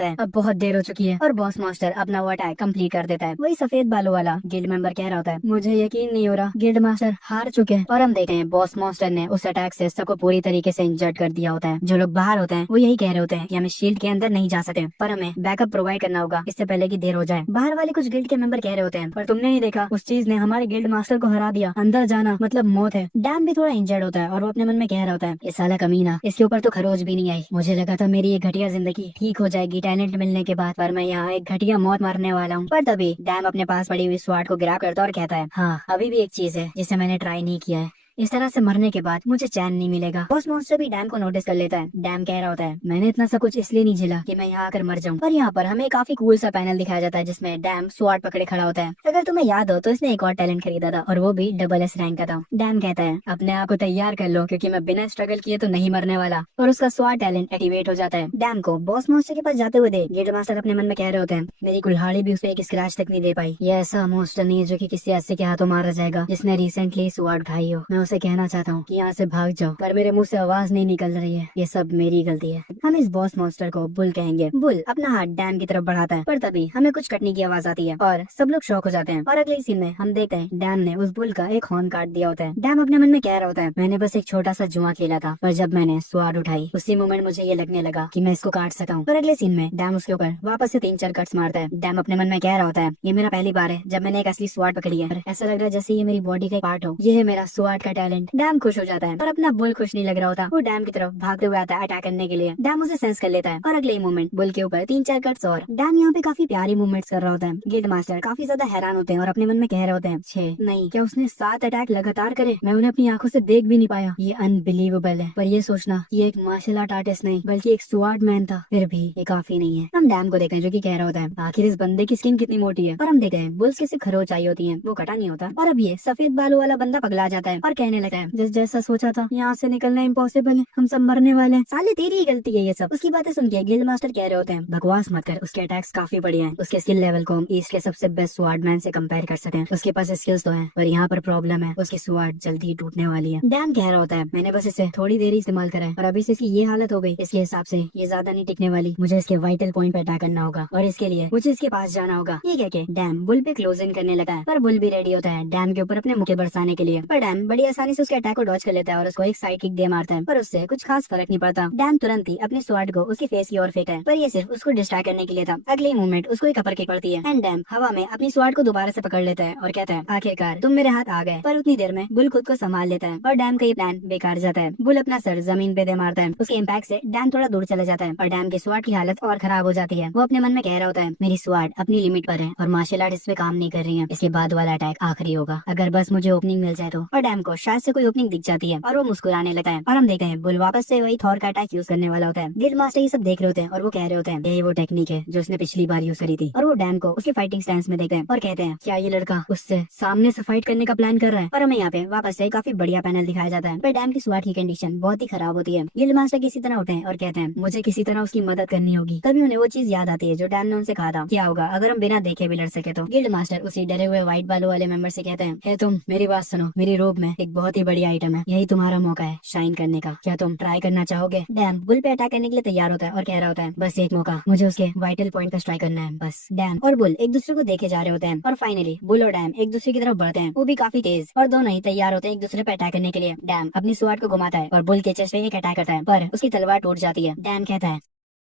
देखता है अब बहुत देर हो चुकी है और बॉस मास्टर अपना वो अटैक कंप्लीट कर देता है। वही सफेद बालों वाला गिल्ड मेंबर कह रहा होता है, मुझे यकीन नहीं हो रहा गिल्ड मास्टर हार चुके हैं। और हम देख रहे हैं बॉस मास्टर ने उस अटैक से सबको पूरी तरीके से इंजर्ड कर दिया होता है। जो लोग बाहर होते हैं वो यही कह रहे होते हैं कि हमें शील्ड के अंदर नहीं जा सकते, पर हमें बैकअप प्रोवाइड करना होगा इससे पहले की देर हो जाए। बाहर वाले कुछ गिल्ड के मेंबर कह रहे होते हैं, पर तुमने नहीं देखा उस चीज ने हमारे गिल्ड मास्टर को हरा दिया, अंदर जाना मतलब मौत है। डैम भी थोड़ा इंजर्ड होता है और वो अपने मन में कह रहा होता है, ये साला कमीना, इसके ऊपर तो खरोच भी नहीं आई। मुझे लगा था मेरी ये घटिया जिंदगी ठीक हो जाएगी टैलेंट मिलने के बाद, पर मैं यहाँ एक घटिया मौत मरने वाला हूँ। पर तभी डैम अपने पास पड़ी हुई स्वार्ड को ग्रैब करता है और कहता है, हाँ अभी भी एक चीज है जिसे मैंने ट्राई नहीं किया है, इस तरह से मरने के बाद मुझे चैन नहीं मिलेगा। बॉस मॉन्स्टर भी डैम को नोटिस कर लेता है। डैम कह रहा होता है, मैंने इतना सब कुछ इसलिए नहीं झेला कि मैं यहाँ आकर मर जाऊँ। पर यहाँ पर हमें काफी कूल सा पैनल दिखाया जाता है जिसमें डैम स्वॉर्ड पकड़े खड़ा होता है। अगर तुम्हें याद हो तो इसने एक और टैलेंट खरीदा था और वो भी डबल रैंक का था। डैम कहता है, अपने आप को तैयार कर लो क्योंकि मैं बिना स्ट्रगल किए तो नहीं मरने वाला, और उसका स्वॉर्ड टैलेंट एक्टिवेट हो जाता है। डैम को बॉस मॉन्स्टर के पास जाते हुए देख गिल्ड मास्टर अपने मन में कह रहे होते हैं, मेरी कुल्हाड़ी भी उसे एक स्क्रैच तक नहीं दे पाई। ये ऐसा मॉन्स्टर नहीं है जो कि किसी ऐसे के हाथों मारा जाएगा जिसने रिसेंटली स्वॉर्ड उठाई हो। मैं उसे कहना चाहता हूँ कि यहाँ से भाग जाओ, पर मेरे मुंह से आवाज नहीं निकल रही है, ये सब मेरी गलती है। हम इस बॉस मॉन्स्टर को बुल कहेंगे। बुल अपना हाथ डैम की तरफ बढ़ाता है, पर तभी हमें कुछ कटने की आवाज आती है और सब लोग शॉक हो जाते हैं। और अगले सीन में हम देखते हैं डैम ने उस बुल का एक हॉर्न काट दिया होता है। डैम अपने मन में कह रहा होता है, मैंने बस एक छोटा सा जुआ खेला था, पर जब मैंने स्वाड उठाई उसी मोमेंट मुझे ये लगने लगा कि मैं इसको काट सका हूँ। और अगले सीन में डैम उसके ऊपर वापस से 3-4 कट्स मारता है। डैम अपने मन में कह रहा होता है, ये मेरा पहली बार है जब मैंने एक असली स्वाड पकड़ी है, ऐसा लग रहा है जैसे ये मेरी बॉडी का पार्ट हो, ये है मेरा स्वाड का टैलेंट। डैम खुश हो जाता है और अपना बुल खुश नहीं लग रहा होता। वो डैम की तरफ भागते हुए आता है अटैक करने के लिए। डैम उसे सेंस कर लेता है और अगले मोमेंट बुल के ऊपर 3-4 कट्स और डैम यहाँ पे काफी प्यारी मूवमेंट्स कर रहा होता है। गिल्ड मास्टर काफी ज्यादा हैरान होते हैं और अपने मन में कह रहे होते हैं, 6 नहीं क्या उसने 7 अटैक लगातार करे, मैं उन्हें अपनी आंखों से देख भी नहीं पाया, ये अनबिलीवेबल है। पर ये सोचना ये एक मार्शल आर्ट आर्टिस्ट नहीं बल्कि एक स्वॉर्ड मैन था, फिर भी ये काफी नहीं है। हम डैम को देखते हैं जो कि कह रहा होता है, आखिर इस बंदे की स्किन कितनी मोटी है। और हम देखते हैं बुल्स की सिर्फ खरोच आई होती है, वो कटा नहीं होता। और अब ये सफेद बालों वाला बंदा पगला जाता है और कहने लगता है, जैसा सोचा था यहाँ से निकलना इम्पॉसिबल है, हम सब मरने वाले हैं, साले तेरी ही गलती है ये सब। उसकी बातें सुन के गिल्ड मास्टर कह रहे होते हैं, बकवास मत कर, उसके अटैक्स काफी बढ़िया हैं, उसके स्किल लेवल को हम ईस्ट के सबसे बेस्ट स्वॉर्ड मैन से कंपेयर कर सकते हैं, उसके पास स्किल्स तो हैं, पर यहाँ पर प्रॉब्लम है उसकी स्वॉर्ड जल्दी ही टूटने वाली है। डैम कह रहा होता है, मैंने बस इसे थोड़ी देर ही इस्तेमाल करा है और अभी से इसकी ये हालत हो गई, इसके हिसाब से ये ज्यादा नहीं टिकने वाली, मुझे इसके वाइटल पॉइंट पे अटैक करना होगा और इसके लिए मुझे इसके पास जाना होगा। ये कह के डैम बुल पे क्लोज इन करने लगा है, पर बुल भी रेडी होता है डैम के ऊपर अपने मुक्के बरसाने के लिए। पर डैम बड़ी आसानी से उसके अटैक को डॉज कर लेता है और उसको एक साइड किक दे मारता है, पर उससे कुछ खास फर्क नहीं पड़ता। डैम तुरंत ही अपने स्वॉर्ड को उसके फेस की ओर फेंकता है, पर ये सिर्फ उसको डिस्ट्रैक्ट करने के लिए था। अगले मूवमेंट उसको एक अपर किक पड़ती है एंड डैम हवा में अपनी स्वॉर्ड को दोबारा से पकड़ लेता है और कहता है, आखिरकार तुम मेरे हाथ आ गए। पर उतनी देर में बुल खुद को संभाल लेता है और डैम का ये प्लान बेकार जाता है। बुल अपना सर जमीन पे दे मारता है, उसके इम्पैक्ट से डैम थोड़ा दूर चला जाता है और डैम के स्वॉर्ड की हालत और खराब हो जाती है। वो अपने मन में कह रहा होता है, मेरी स्वॉर्ड अपनी लिमिट पर है और मार्शल आर्ट इस पे काम नहीं कर रही है, इसके बाद वाला अटैक आखिरी होगा, अगर बस मुझे ओपनिंग मिल जाए तो। और डैम को शायद से कोई ओपनिंग दिख जाती है और वो मुस्कुराने लगता है और हम देखते हैं बुल वापस से वही थॉर का अटैक यूज करने वाला होता है। गिल्ड मास्टर ये सब देख रहे होते हैं और वो कह रहे होते हैं, यही वो टेक्निक है जो उसने पिछली बार यूज करी थी। और वो डैम को उसके फाइटिंग स्टैंस में देखते हैं और कहते हैं, क्या ये लड़का उससे सामने से फाइट करने का प्लान कर रहा है। और हमें यहाँ पे वापस से काफी बढ़िया पैनल दिखाया जाता है, पर डैम की स्वॉर्ड की कंडीशन बहुत ही खराब होती है। गिल्ड मास्टर किसी तरह उठे और कहते हैं, मुझे किसी तरह उसकी मदद करनी होगी। तभी उन्हें वो चीज याद आती है जो डैम ने उनसे कहा था, क्या होगा अगर हम बिना देखे भी लड़ सके तो। गिल्ड मास्टर उसी डरे हुए व्हाइट बालों वाले मेंबर से कहते हैं, तुम मेरी बात सुनो, मेरी रोब में एक बहुत ही बड़ी आइटम है, यही तुम्हारा मौका है शाइन करने का, क्या तुम ट्राई करना चाहोगे। डैम बुल पे अटैक करने के लिए तैयार होता है और कह रहा होता है, बस एक मौका, मुझे उसके वाइटल पॉइंट पर स्ट्राइक करना है बस। डैम और बुल एक दूसरे को देखे जा रहे होते हैं और फाइनली बुल और डैम एक दूसरे की तरफ बढ़ते हैं, वो भी काफी तेज, और दोनों ही तैयार होते हैं एक दूसरे पे अटैक करने के लिए। डैम अपनी स्वॉर्ड को घुमाता है और बुल के चेस्ट पे एक अटैक करता है, पर उसकी तलवार टूट जाती है। डैम कहता है,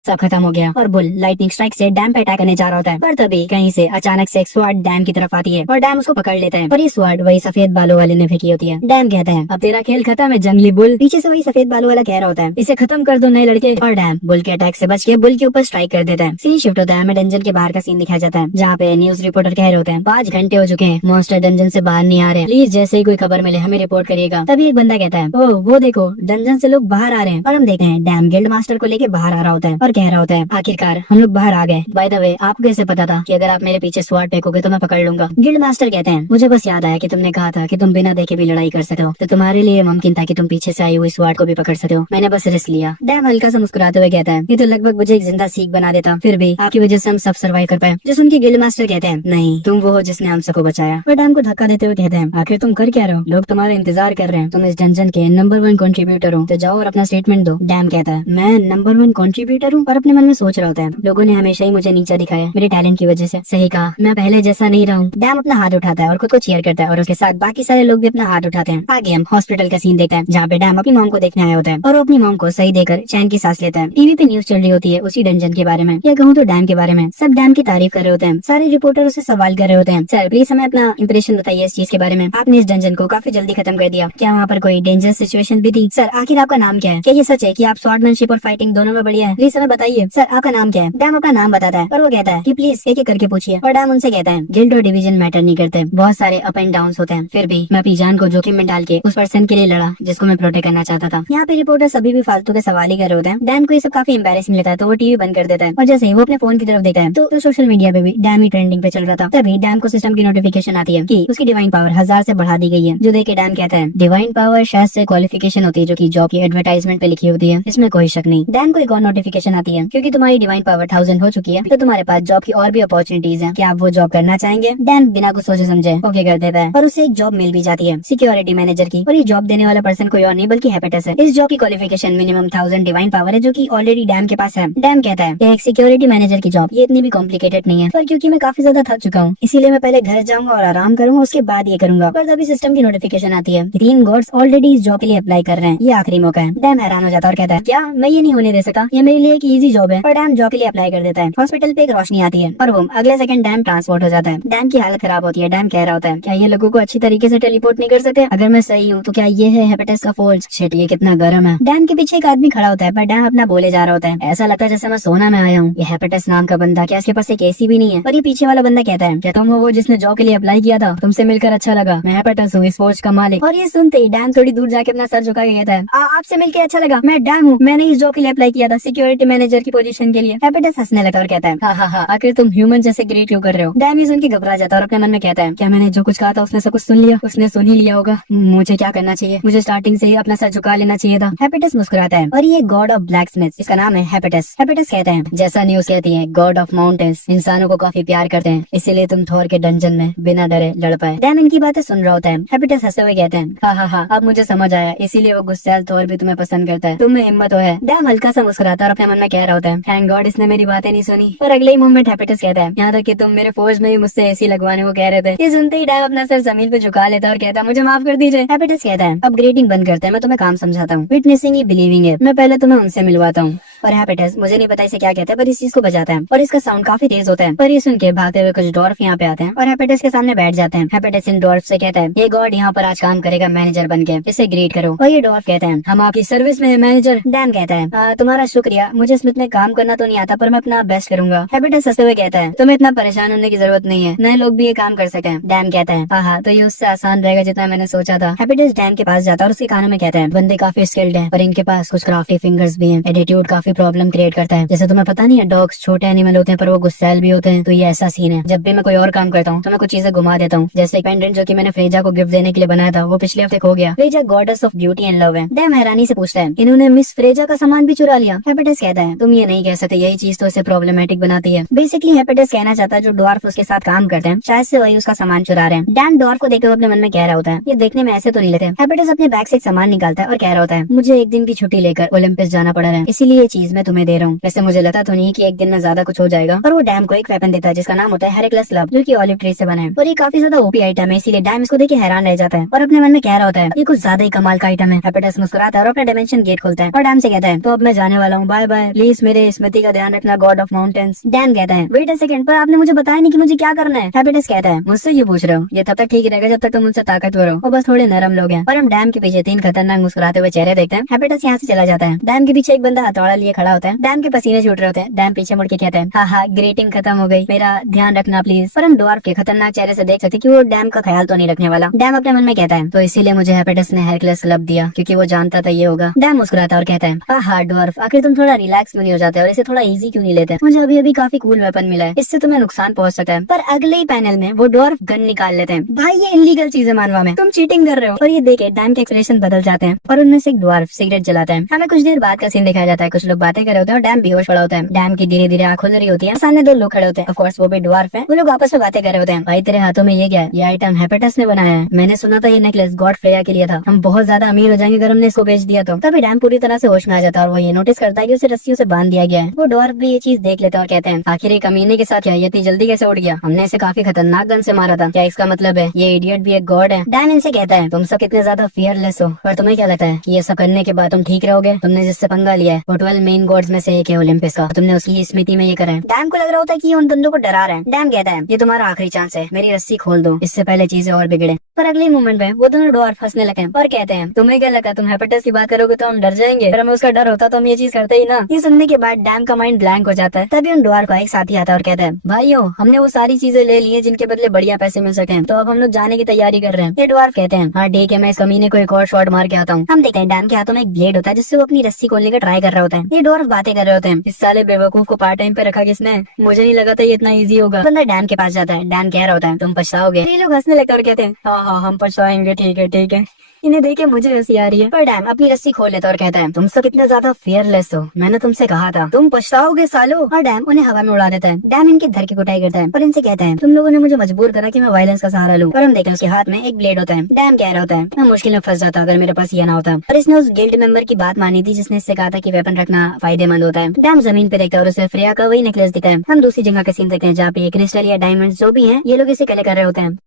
सब खत्म हो गया, और बुल लाइटनिंग स्ट्राइक से डैम पे अटैक करने जा रहा होता है, पर तभी कहीं से अचानक से एक स्वॉर्ड डैम की तरफ आती है और डैम उसको पकड़ लेता है, और ये स्वॉर्ड वही सफेद बालों वाले ने फेंकी होती है। डैम कहता है, अब तेरा खेल खत्म है जंगली बुल। पीछे से वही सफेद बालों वाला कह रहा होता है, इसे खत्म कर दो नए लड़के। और डैम बुल के अटैक से बच के बुल के ऊपर स्ट्राइक कर देता है। सीन शिफ्ट होता है, हमें डंजन के बाहर का सीन दिखाया जाता है जहाँ पे न्यूज रिपोर्टर कह रहे होते हैं, 5 घंटे हो चुके हैं, मॉन्स्टर डंजन से बाहर नहीं आ रहे, प्लीज जैसे ही कोई खबर मिले हमें रिपोर्ट करिएगा। तभी एक बंदा कहता है, ओ वो देखो डंजन से लोग बाहर आ रहे हैं। और हम देखते हैं डैम गिल्ड मास्टर को लेके बाहर आ रहा होता है और कह रहा होता है, आखिरकार हम लोग बाहर आ गए। बाय द वे आपको कैसे पता था कि अगर आप मेरे पीछे स्वॉर्ड फेंकोगे तो मैं पकड़ लूंगा। गिल्ड मास्टर कहते हैं, मुझे बस याद आया कि तुमने कहा था कि तुम बिना देखे भी लड़ाई कर सकते हो, तो तुम्हारे लिए मुमकिन था कि तुम पीछे से आई हुई स्वॉर्ड को भी पकड़ सकते हो, मैंने बस रिस्क लिया। डैम हल्का सा मुस्कुराते हुए कहता है, ये तो लगभग मुझे एक जिंदा सीख बना देता, फिर भी आपकी वजह से हम सब सर्वाइव कर पाए। जो सुन के गिल्ड मास्टर कहते हैं, नहीं तुम वो हो जिसने हम सबको बचाया। और डैम को धक्का देते हुए कहते हैं, आखिर तुम कर क्या रहे हो, लोग तुम्हारा इंतजार कर रहे हैं, तुम इस डंजन के नंबर 1 कंट्रीब्यूटर हो, तो जाओ और अपना स्टेटमेंट दो। डैम कहता है, मैं नंबर 1 कंट्रीब्यूटर हूँ, और अपने मन में सोच रहा होता है लोगों ने हमेशा ही मुझे नीचा दिखाया मेरे टैलेंट की वजह से। सही कहा, मैं पहले जैसा नहीं रहा हूँ। डैम अपना हाथ उठाता है और खुद को चीयर करता है और उसके साथ बाकी सारे लोग भी अपना हाथ उठाते हैं। आगे हम हॉस्पिटल का सीन देखते हैं जहाँ पे डैम अपनी मॉम को देखने आया होता है और वो अपनी मॉम को सही देकर चैन की सांस लेता है। टीवी पे न्यूज चल रही होती है उसी डंजन के बारे में, या कहूँ तो डैम के बारे में। सब डैम की तारीफ कर रहे होते हैं, सारे रिपोर्टर उसे सवाल कर रहे होते हैं, सर प्लीज हमें अपना इंप्रेशन बताइए इस चीज के बारे में। आपने इस डंजन को काफी जल्दी खत्म कर दिया, क्या वहाँ पर कोई डेंजरस सिचुएशन भी थी? सर आखिर आपका नाम क्या है? क्या ये सच है कि आप स्वॉर्डमैनशिप और फाइटिंग दोनों में बढ़िया है? प्लीज हमें बताइए। सर आपका नाम क्या है? डैम अपना नाम बताता है और वो कहता है कि प्लीज एक एक करके पूछिए। और डैम उनसे कहता है गिल्ड और डिवीजन मैटर नहीं करते, बहुत सारे अप एंड डाउन होते हैं, फिर भी मैं अपनी जान को जोखिम में डाल के उस पर्सन के लिए लड़ा जिसको मैं प्रोटेक्ट करना चाहता था। यहाँ पे रिपोर्टर सभी भी फालतू के सवाल ही कर रहे होते हैं। डैम को ये सब काफी एम्बैरेसिंग लगता है तो वो टीवी बंद कर देता है और जैसे ही वो अपने फोन की तरफ देखता है तो सोशल मीडिया पे भी डैम ही ट्रेंडिंग पे चल रहा था। तभी डैम को सिस्टम की नोटिफिकेशन आती है कि उसकी डिवाइन पावर 1000 से बढ़ा दी गई है। जो देख के डैम कहता है डिवाइन पावर शायद से क्वालिफिकेशन होती है जो की जॉब की एडवर्टाइजमेंट पे लिखी होती है, इसमें कोई शक नहीं। डैम को एक और नोटिफिकेशन आती है क्योंकि तुम्हारी डिवाइन पावर 1000 हो चुकी है तो तुम्हारे पास जॉब की और भी अपॉर्चुनिटीज है, क्या आप वो जॉब करना चाहेंगे? डैम बिना कुछ सोचे समझे ओके कर देता है और उसे एक जॉब मिल भी जाती है सिक्योरिटी मैनेजर की। और ये जॉब देने वाला पर्सन कोई और नहीं बल्कि हेपेटस है। इस जॉब की क्वालिफिकेशन मिनिमम 1000 डिवाइन पावर है जो की ऑलरेडी डैम के पास है। डैम कहता है कि एक सिक्योरिटी मैनेजर की जॉब ये इतनी भी कॉम्प्लिकेटेड नहीं है, पर क्योंकि मैं काफी ज्यादा थक चुका हूँ इसीलिए मैं पहले घर जाऊंगा और आराम करूंगा, उसके बाद ये करूंगा। पर तभी सिस्टम की नोटिफिकेशन आती है 3 गॉड्स ऑलरेडी इस जॉब के लिए अप्लाई कर रहे हैं, ये आखिरी मौका है। डैम हैरान हो जाता है और कहता है क्या मैं ये नहीं होने दे सका, ये मेरे लिए एक इजी जॉब है। और डैम जॉब के लिए अप्लाई कर देता है। हॉस्पिटल पे एक रोशनी आती है और वो अगले सेकंड डैम ट्रांसपोर्ट हो जाता है। डैम की हालत खराब होती है। डैम कह रहा होता है क्या ये लोगों को अच्छी तरीके से टेलीपोर्ट नहीं कर सकते? अगर मैं सही हूँ तो क्या ये है हेपेटस का फोर्स? शिट ये कितना गर्म है। डैम के पीछे एक आदमी खड़ा होता है पर डैम अपना बोले जा रहा होता है ऐसा लगता है जैसे मैं सोना में आया हूँ। ये हेपेटस नाम का बंदा, क्या इसके पास एक एसी भी नहीं है? और ये पीछे वाला बंदा कहता है क्या तुम हो वो जिसने जॉब के लिए अप्लाई किया था? तुमसे मिलकर अच्छा लगा, मैं हेपेटस हूँ इस फोर्स का मालिक। और ये सुनते ही डैम थोड़ी दूर जाके अपना सर झुका के कहता है आपसे मिलकर अच्छा लगा, मैं डैम हूँ, मैंने इस जॉब के लिए अप्लाई किया था सिक्योरिटी मैनेजर की पोजीशन के लिए। हेपेटस हंसने लगा और कहता है हाँ आखिर तुम ह्यूमन जैसे ग्रीट क्यों कर रहे हो? डैम ये सुन के घबरा जाता है और अपने मन में कहता है क्या मैंने जो कुछ कहा था उसने सब कुछ सुन लिया? उसने सुन ही लिया होगा, मुझे क्या करना चाहिए? मुझे स्टार्टिंग से ही अपना सर झुका लेना चाहिए था। हेपेटस मुस्कुराता है और ये गॉड ऑफ ब्लैक स्मिथ, इसका नाम है हेपेटस। हेपेटस कहते हैं जैसा न्यूज कहती है गॉड ऑफ माउंटेन्स इंसानों को काफी प्यार करते हैं, इसीलिए तुम थोर के डंजन में बिना डरे लड़ पाए। डैम इनकी बातें सुन रहा होता है। हेपेटस हंसते हुए कहते हैं हाँ अब मुझे समझ आया, इसीलिए वो गुस्सैल थोर भी तुम्हें पसंद करता है, तुम में हिम्मत तो है। डैम हल्का सा मुस्कुराता है और अपने मन में कह रहा होता है थैंक गॉड इसने मेरी बातें नहीं सुनी। और अगले ही मोमेंट हेपेटस कहता है यहाँ तक कि तुम मेरे फौज में ही मुझसे एसी लगवाने को कह रहे थे। ये सुनते ही डैम अपना सर जमीन पे झुका लेता है और कहता है मुझे माफ कर दीजिए। हेपेटस कहता है अब ग्रेटिंग बंद करते हैं, मैं तुम्हें काम समझाता हूँ। विटनेसिंग ही बिलीविंग है, मैं पहले तुम्हें उनसे मिलवाता हूँ। और हेपेटस मुझे नहीं पता इसे क्या कहते हैं पर इस चीज को बजाता है और इसका साउंड काफी तेज होता है। पर ये सुन के भागते हुए कुछ डॉर्फ यहाँ पे आते हैं और हेपेटस के सामने बैठ जाते हैं। हेपेटस इन डॉर्फ से कहता है ये गॉड यहाँ पर आज काम करेगा मैनेजर बन के, इसे ग्रीट करो। और ये डॉर्फ कहते हैं हम आपकी सर्विस में है मैनेजर। डैम कहता है तुम्हारा शुक्रिया, मुझे स्मिथ में काम करना तो नहीं आता पर मैं अपना बेस्ट करूंगा। हेपेटस हंसते हुए कहता है तुम्हें इतना परेशान होने की जरूरत नहीं है, नए लोग भी ये काम कर सकते हैं। डैम कहता है हाँ तो ये उससे आसान रहेगा जितना मैंने सोचा था। हेपेटस डैम के पास जाता है और उसके कानों में कहता है बंदे काफी स्किल्ड हैं पर इनके पास कुछ क्राफ्टी फिंगर्स भी हैं, एटीट्यूड काफी प्रॉब्लम क्रिएट करता है। जैसे तुम्हें पता नहीं है डॉग्स छोटे एनिमल होते हैं पर वो गुस्सैल भी होते हैं, तो ये ऐसा सीन है। जब भी मैं कोई और काम करता हूँ तो मैं कुछ चीजें घुमा देता हूँ, जैसे पेंडेंट जो कि मैंने फ्रेजा को गिफ्ट देने के लिए बनाया था वो पिछले हफ्ते खो गया। Freya goddess of beauty and love है। डैम हैरानी से पूछता है इन्होंने मिस फ्रेजा का सामान भी चुरा लिया? हेपेटस कहता है तुम ये नहीं कह सकते, यही चीज तो इसे प्रॉब्लमेटिक बनाती है। बेसिकली हेपेटस कहना चाहता है जो डॉर्फ उसके साथ काम करते हैं शायद से वही उसका सामान चुरा रहे हैं। डैम डॉर्फ को देखते हुए अपने मन में कह रहा होता है ये देखने में ऐसे तो नहीं लगते। हेपेटस अपने बैग से एक सामान निकालता है और कह रहा होता है मुझे एक दिन की छुट्टी लेकर ओलंपिस जाना पड़ रहा है, इसीलिए ये चीज मैं तुम्हें दे रहा हूँ। वैसे मुझे लगता तो नहीं कि एक दिन में ज्यादा कुछ हो जाएगा। और वो डैम को एक वेपन देता है जिसका नाम होता है हेरेक्लस क्लब जो कि ऑलिव ट्री से बना है और ये काफी ज्यादा ओपी आइटम है, इसीलिए डैम इसको देख के हैरान रह जाता है और अपने मन में कह रहा होता है ये कुछ ज्यादा ही कमाल का आइटम है। हेपेटस मुस्कुराता है और अपना डायमेंशन गेट खोलता है और डैम से कहता है तो अब मैं जाने वाला हूँ, बाय बाय, प्लीज मेरे स्मृति का ध्यान रखना गॉड ऑफ माउंटेन्स। डैम कहता है वेट अ सेकंड, पर आपने मुझे बताया नहीं कि मुझे क्या करना है। हेपेटस कहता है मुझसे ये पूछ रहे हो, ये तब तक ठीक रहेगा जब तक तुम मुझसे ताकतवर हो और बस थोड़े नरम लोग हैं। और हम डैम के पीछे 3 खतरनाक मुस्कुराते हुए चेहरे देखते हैं। हेपेटस यहाँ से चला जाता है। डैम के पीछे एक बंदा हथौड़ा लिए खड़ा होता है। डैम के पसीने छूट रहे होते हैं। डैम पीछे मुड़ के कहता है हाँ ग्रीटिंग खत्म हो गई, मेरा ध्यान रखना प्लीज। पर हम डॉर्फ के खतरनाक चेहरे से देख सकते कि वो डैम का ख्याल तो नहीं रखने वाला। डैम अपने मन में कहता है तो इसीलिए मुझे हेपेटस ने हेरक्लेस क्लब दिया क्योंकि वो जानता था ये होगा। डैम मुस्कुराता और कहता है हाँ डॉर्फ आखिर तुम थोड़ा रिलैक्स क्यों नहीं हो जाते और इसे थोड़ा इजी क्यों नहीं लेते? मुझे अभी अभी काफी कूल वेपन मिला है, इससे तुम्हें नुकसान पहुंच सकता है। पर अगले ही पैनल में वो डॉर्फ गन निकाल लेते हैं। भाई ये इलीगल चीज है मानवा में, तुम चीटिंग कर रहे हो। और ये देखे डैम के एक्सप्रेशन बदल जाते हैं और उनमें से एक डॉर्फ सिगरेट जलाता है। हमें कुछ देर बाद का सीन दिखाया जाता है, कुछ लोग बातें कर रहे होते हैं और डैम बेहोश पड़ा होता है। डैम की धीरे धीरे आंख खुल रही होती है, सामने 2 लोग खड़े होते हैं, ऑफ कोर्स वो भी डॉर्फ है। वो लोग आपस में बातें कर रहे होते हैं। भाई तेरे हाथों में ये क्या है? ये आइटम हेपेटस ने बनाया है, मैंने सुना था ये नेकलेस गॉड फ्रेया के लिए था, हम बहुत ज्यादा अमीर हो जाएंगे अगर हमने इसको बेच दिया तो। तभी डैम पूरी तरह से होश में आ जाता है और वो ये नोटिस करता है कि उसे रस्सी रस्सियों से बांध दिया गया है। वो डॉर्फ भी ये चीज देख लेते हैं और कहते हैं आखिर ये कमीने के साथ क्या, ये इतनी जल्दी कैसे उड़ गया? हमने इसे काफी खतरनाक गन से मारा था, क्या इसका मतलब है ये इडियट भी एक गॉड है? डैम इनसे कहता है तुम सब कितने ज्यादा फियरलेस हो, पर तुम्हें क्या लगता है कि ये सब करने के बाद तुम ठीक रहोगे? तुमने जिससे पंगा लिया है वो 12 मेन गॉड्स में से एक है ओलंपस का, तुमने उसकी स्मृति में ये करा है। डैम को लग रहा होता है कि ये उन बंदों को डरा रहा है। डैम कहता है ये तुम्हारा आखिरी चांस है, मेरी रस्सी खोल दो, इससे पहले चीजें और बिगड़े। पर अगले मोमेंट में वो दोनों डॉर्फ हंसने लगे और कहते हैं तुम्हें क्या लगा तुम हेपेटस की बात करोगे तो हम डर जाएंगे? अगर हमें उसका डर होता तो हम ये चीज करते ही ना। ये सुनने के बाद डैम का माइंड ब्लैंक हो जाता है। तभी उन डॉर्फ का एक साथी आता है और कहता है भाइयों हमने वो सारी चीजें ले ली है जिनके बदले बढ़िया पैसे मिल सके, तो अब हम लोग जाने की तैयारी कर रहे हैं। ये डॉर्फ कहते हैं हाँ ठीक है, मैं इस कमीने को एक और शॉट मार के आता हूँ। हम देखते हैं डैम के हाथों में एक ब्लेड होता है जिससे वो अपनी रस्सी खोलने का ट्राई कर रहा होता है। ये डॉर्फ बातें कर रहे होते हैं इस साले बेवकूफ को पार्ट टाइम पे रखा किसने, मुझे नहीं लगा था ये इतना ईजी होगा। बंदा डैम के पास जाता है, डैम कह रहा होता है तुम पछताओगे। ये लोग हंसने लगते और कहते हैं हाँ हम पछताएंगे, ठीक है ठीक है। इन्हें देख के मुझे हंसी आ रही है। पर डैम अपनी रस्सी खोल लेता और कहता है तुम सब कितने ज्यादा फियरलेस हो, मैंने तुमसे कहा था तुम पछताओगे सालो। और डैम उन्हें हवा में उड़ा देता है। डैम इनके धर की कुटाई करता है और इनसे कहता है तुम लोगों ने मुझे मजबूर करा कि मैं वायलेंस का सहारा लूं। और हम देखते हैं उसके हाथ में एक ब्लेड होता है। डैम कह रहा होता है मैं मुश्किल में फंस जाता अगर मेरे पास ये ना होता। और इसने उस गिल्ड मेंबर की बात मानी थी जिसने इससे कहा था कि वेपन रखना फायदेमंद होता है। डैम जमीन पे देखता है और उसे फ्रेया का वही नेकलेस दिखता है। हम दूसरी जगह का सीन देखते हैं जहाँ पे क्रिस्टल या डायमंड जो भी है ये लोग इसे कलेक्ट कर रहे होते हैं।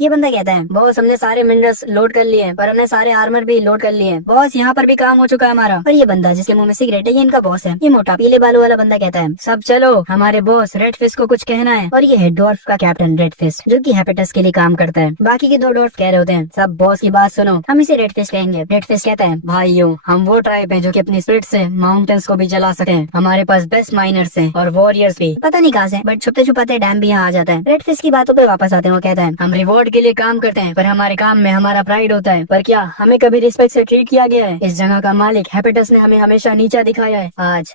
ये बंदा कहता है बॉस हमने सारे मिनरल्स लोड कर लिए हैं, पर हमने सारे आर्मर भी लोड कर लिए हैं। बॉस यहाँ पर भी काम हो चुका है हमारा। और ये बंदा जिसके मुंह में सिगरेट है ये इनका बॉस है। ये मोटा पीले बालों वाला बंदा कहता है सब चलो हमारे बॉस रेड फिश को कुछ कहना है। और ये है डॉर्फ का कैप्टन रेड फिश जो कि हेपेटस के लिए काम करता है। बाकी के दो डॉर्फ कह रहे होते हैं सब बॉस की बात सुनो, हम इसे रेड फिश कहेंगे। रेड फिश कहता है भाइयों हम वो ट्राइब है जो की अपनी स्पिरिट से माउंटेन्स को भी जला सके, हमारे पास बेस्ट माइनर्स है और वॉरियर्स भी। पता नहीं कहाँ से बट छुपते छुपाते डैम भी यहाँ आ जाता है। रेड फिश की बातों पे वापस आते हैं। वो कहता है हम रिवॉर्ड के लिए काम करते हैं पर हमारे काम में हमारा प्राइड होता है, पर क्या हमें कभी रिस्पेक्ट से ट्रीट किया गया है? इस जगह का मालिक हेपेटस ने हमें हमेशा नीचा दिखाया है।